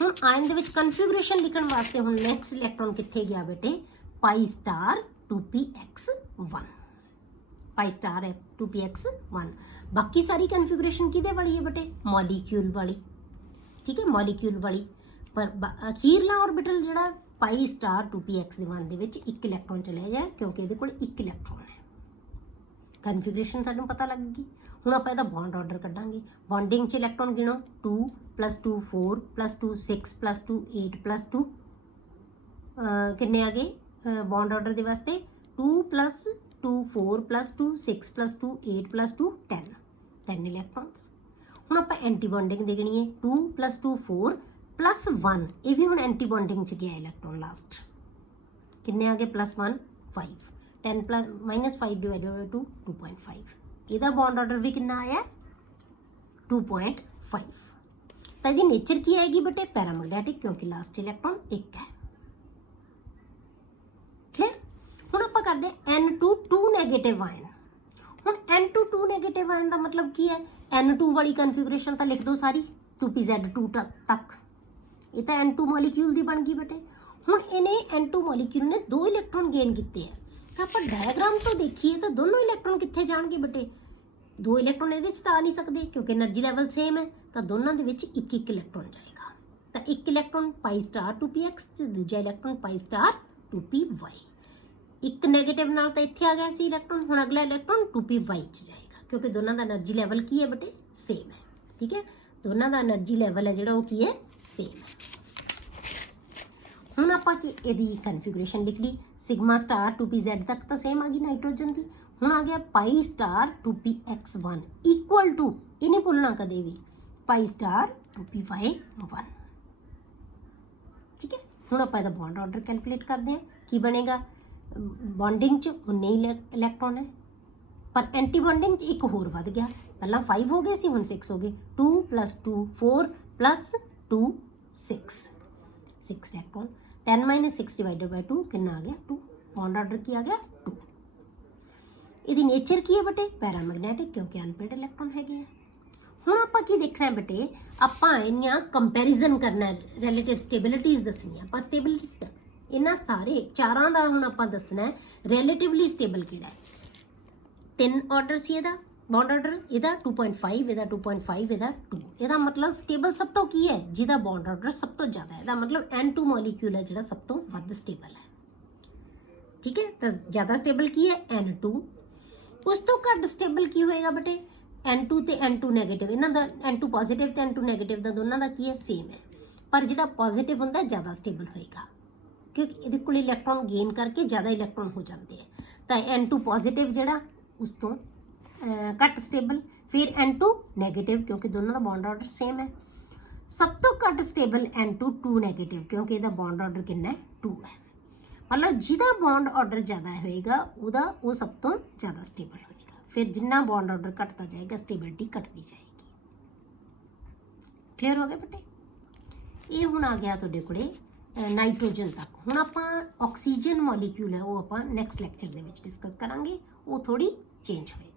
हुण आयन दे विच कन्फिगरेशन लिखण वास्ते हुण नैक्सट इलैक्ट्रॉन कित्थे गया बेटे? π*2px1। π*2px1। बाकी सारी कन्फिगरेशन किहदे वाली है बेटे? मॉलिक्यूल वाली। ठीक है, मॉलिक्यूल वाली। पर अखीरला ऑर्बिटल जिहड़ा π*2px1 ਦੇ ਵਿੱਚ ਇੱਕ ਇਲੈਕਟ੍ਰੋਨ ਚਲਿਆ ਜਾਏ, क्योंकि ਇਹਦੇ ਕੋਲ ਇੱਕ ਇਲੈਕਟ੍ਰੋਨ ਹੈ। ਕਨਫਿਗਰੇਸ਼ਨ ਸਾਨੂੰ ਪਤਾ ਲੱਗ ਗਈ। ਹੁਣ ਆਪਾਂ ਇਹਦਾ ਬੌਂਡ ਆਰਡਰ ਕੱਢਾਂਗੇ। ਬੌਂਡਿੰਗ 'ਚ ਇਲੈਕਟ੍ਰੋਨ ਗਿਣੋ 2 + 2 4 + 2 6 + 2 8 + 2 ਕਿੰਨੇ ਆ ਗਏ ਬੌਂਡ ਆਰਡਰ ਦੇ ਵਾਸਤੇ? 2 + 2 4 + 2 6 + 2 8 + 2 10 ਇਲੈਕਟ੍ਰॉन्स। ਹੁਣ ਆਪਾਂ ਐਂਟੀ ਬੌਂਡਿੰਗ ਦੇਖਣੀ ਹੈ 2 + 2 4 +1। ये भी हम एंटी बॉन्डिंग च गया इलैक्ट्रॉन लास्ट, किन्ने आ गए? +1 5 10 - 5 / 2 2.5। ਇਹਦਾ बॉन्ड ऑर्डर भी कितना आया? 2.5। तो इसकी नेचर की आएगी बेटे? पैरामैग्नेटिक, क्योंकि लास्ट इलैक्ट्रॉन एक है। क्लियर? हुण आपां करदे N2 2 नैगेटिव आयन। हुण N2 2 नैगेटिव आयन का मतलब की है? N2 वाली कन्फिगरेशन तो लिख दो सारी 2pZ2 तक। ये तो N2 मॉलिक्यूल दी बन गई बेटे। हुण इन्हें N2 मॉलिक्यूल ने 2 इलैक्ट्रॉन गेन किए हैं। तो आप डायग्राम तो देखिए तो दोनों इलैक्ट्रॉन कित्थे जाणगे बेटे? 2 इलैक्ट्रॉन इहदे च तां आ नहीं सकते, क्योंकि एनर्जी लैवल सेम है। तो दोनों दे विच एक एक इलैक्ट्रॉन जाएगा। तो एक इलैक्ट्रॉन π*2px ते दूजा इलैक्ट्रॉन π*2py। एक नैगेटिव नाल तो इत्थे आ गया सी इलैक्ट्रॉन। हुण अगला इलैक्ट्रॉन 2py च जाएगा, क्योंकि दोनों का एनर्जी लैवल की है बेटे? सेम है। ठीक है, दोनों का एनर्जी लैवल है जिहड़ा वो की है? सेम है। हुण आपां कि इहदी कन्फिगरेशन लिख ली। σ*2pZ तक तो सेम आ गई नाइट्रोजन की। हुण आ गया π*2px1 इक्वल टू, ये नहीं भुलना कदे भी, π*2py1। ठीक है, हुण आपां इहदा बॉन्ड ऑर्डर कैलकुलेट करते हैं। की बनेगा? बॉन्डिंग च 19 इलैक्ट्रॉन है, पर एंटी बॉन्डिंग च एक होर वध गया। पहला 5 हो गए सी, हुण 6 हो गए। 2 + 2 4 + 2 6 इलैक्ट्रॉन। 10 - 6 / 2 कितना आ गया? 2। बॉन्ड ऑर्डर की आ गया? 2। इसकी नेचर की है बेटे? पैरामैग्नेटिक, क्योंकि अनपेयर्ड इलैक्ट्रॉन है। हुण आपां की देखना है बेटे? आपां इन्हां कंपैरिजन करना है, रिलेटिव स्टेबिलिटीज़ दसनी है। आपां स्टेबिलिटीज़ दा इन्हां सारे चारां दा हुण आपां दसना है रिलेटिवली स्टेबल किहड़ा है। 3 ऑर्डर सी इहदा, ਬੌਂਡ ਆਰਡਰ ਇਹਦਾ 2.5 ਇਹਦਾ 2.5 ਇਹਦਾ 2 ਇਹਦਾ ਮਤਲਬ ਸਟੇਬਲ ਸਭ ਤੋਂ ਕੀ ਹੈ ਜਿਹਦਾ ਬੌਂਡ ਆਰਡਰ ਸਭ ਤੋਂ ਜ਼ਿਆਦਾ ਹੈ ਇਹਦਾ ਮਤਲਬ N2 ਮੋਲੀਕਿਊਲ ਹੈ ਜਿਹੜਾ ਸਭ ਤੋਂ ਵੱਧ ਸਟੇਬਲ ਹੈ ਠੀਕ ਹੈ ਤਾਂ ਜ਼ਿਆਦਾ ਸਟੇਬਲ ਕੀ ਹੈ N2 ਉਸ ਤੋਂ ਘੱਟ ਸਟੇਬਲ ਕੀ ਹੋਏਗਾ ਬੇਟੇ N2 ਤੇ N2 ਨੈਗੇਟਿਵ ਇਹਨਾਂ ਦਾ N2 ਪੋਜ਼ਿਟਿਵ ਤੇ N2 ਨੈਗੇਟਿਵ ਦਾ ਦੋਨਾਂ ਦਾ ਕੀ ਹੈ ਸੇਮ ਹੈ ਪਰ ਜਿਹੜਾ ਪੋਜ਼ਿਟਿਵ ਹੁੰਦਾ ਜ਼ਿਆਦਾ ਸਟੇਬਲ ਹੋਏਗਾ ਕਿਉਂਕਿ ਇਹਦੇ ਕੋਲ ਇਲੈਕਟ੍ਰੋਨ ਗੇਨ ਕਰਕੇ ਜ਼ਿਆਦਾ ਇਲੈਕਟ੍ਰੋਨ ਹੋ ਜਾਂਦੇ ਆ ਤਾਂ N2 ਪੋਜ਼ਿਟਿਵ ਜਿਹੜਾ ਉਸ ਤੋਂ ਘੱਟ ਸਟੇਬਲ ਫਿਰ N2 ਨੈਗੇਟਿਵ ਕਿਉਂਕਿ ਦੋਨਾਂ ਦਾ ਬੌਂਡ ਆਰਡਰ ਸੇਮ ਹੈ ਸਭ ਤੋਂ ਘੱਟ ਸਟੇਬਲ N2 2 ਨੈਗੇਟਿਵ ਕਿਉਂਕਿ ਇਹਦਾ ਬੌਂਡ ਆਰਡਰ ਕਿੰਨਾ ਹੈ 2 ਹੈ ਮਤਲਬ ਜਿਹਦਾ ਬੌਂਡ ਆਰਡਰ ਜ਼ਿਆਦਾ ਹੋਏਗਾ ਉਹ ਸਭ ਤੋਂ ਜ਼ਿਆਦਾ ਸਟੇਬਲ ਹੋਏਗਾ ਫਿਰ ਜਿੰਨਾ ਬੌਂਡ ਆਰਡਰ ਘਟਦਾ ਜਾਏਗਾ ਸਟੇਬਿਲਿਟੀ ਘਟਦੀ ਜਾਏਗੀ ਕਲੀਅਰ ਹੋ ਗਿਆ ਬੇਟੇ ਇਹ ਹੁਣ ਆ ਗਿਆ ਤੁਹਾਡੇ ਕੋਲੇ ਨਾਈਟ੍ਰੋਜਨ ਤੱਕ ਹੁਣ ਆਪਾਂ ਆਕਸੀਜਨ ਮੋਲੀਕਿਊਲ ਹੈ ਉਹ ਆਪਾਂ ਨੈਕਸਟ ਲੈਕਚਰ ਦੇ ਵਿੱਚ ਡਿਸਕਸ ਕਰਾਂਗੇ ਉਹ ਥੋੜੀ ਚੇਂਜ ਹੋਏਗੀ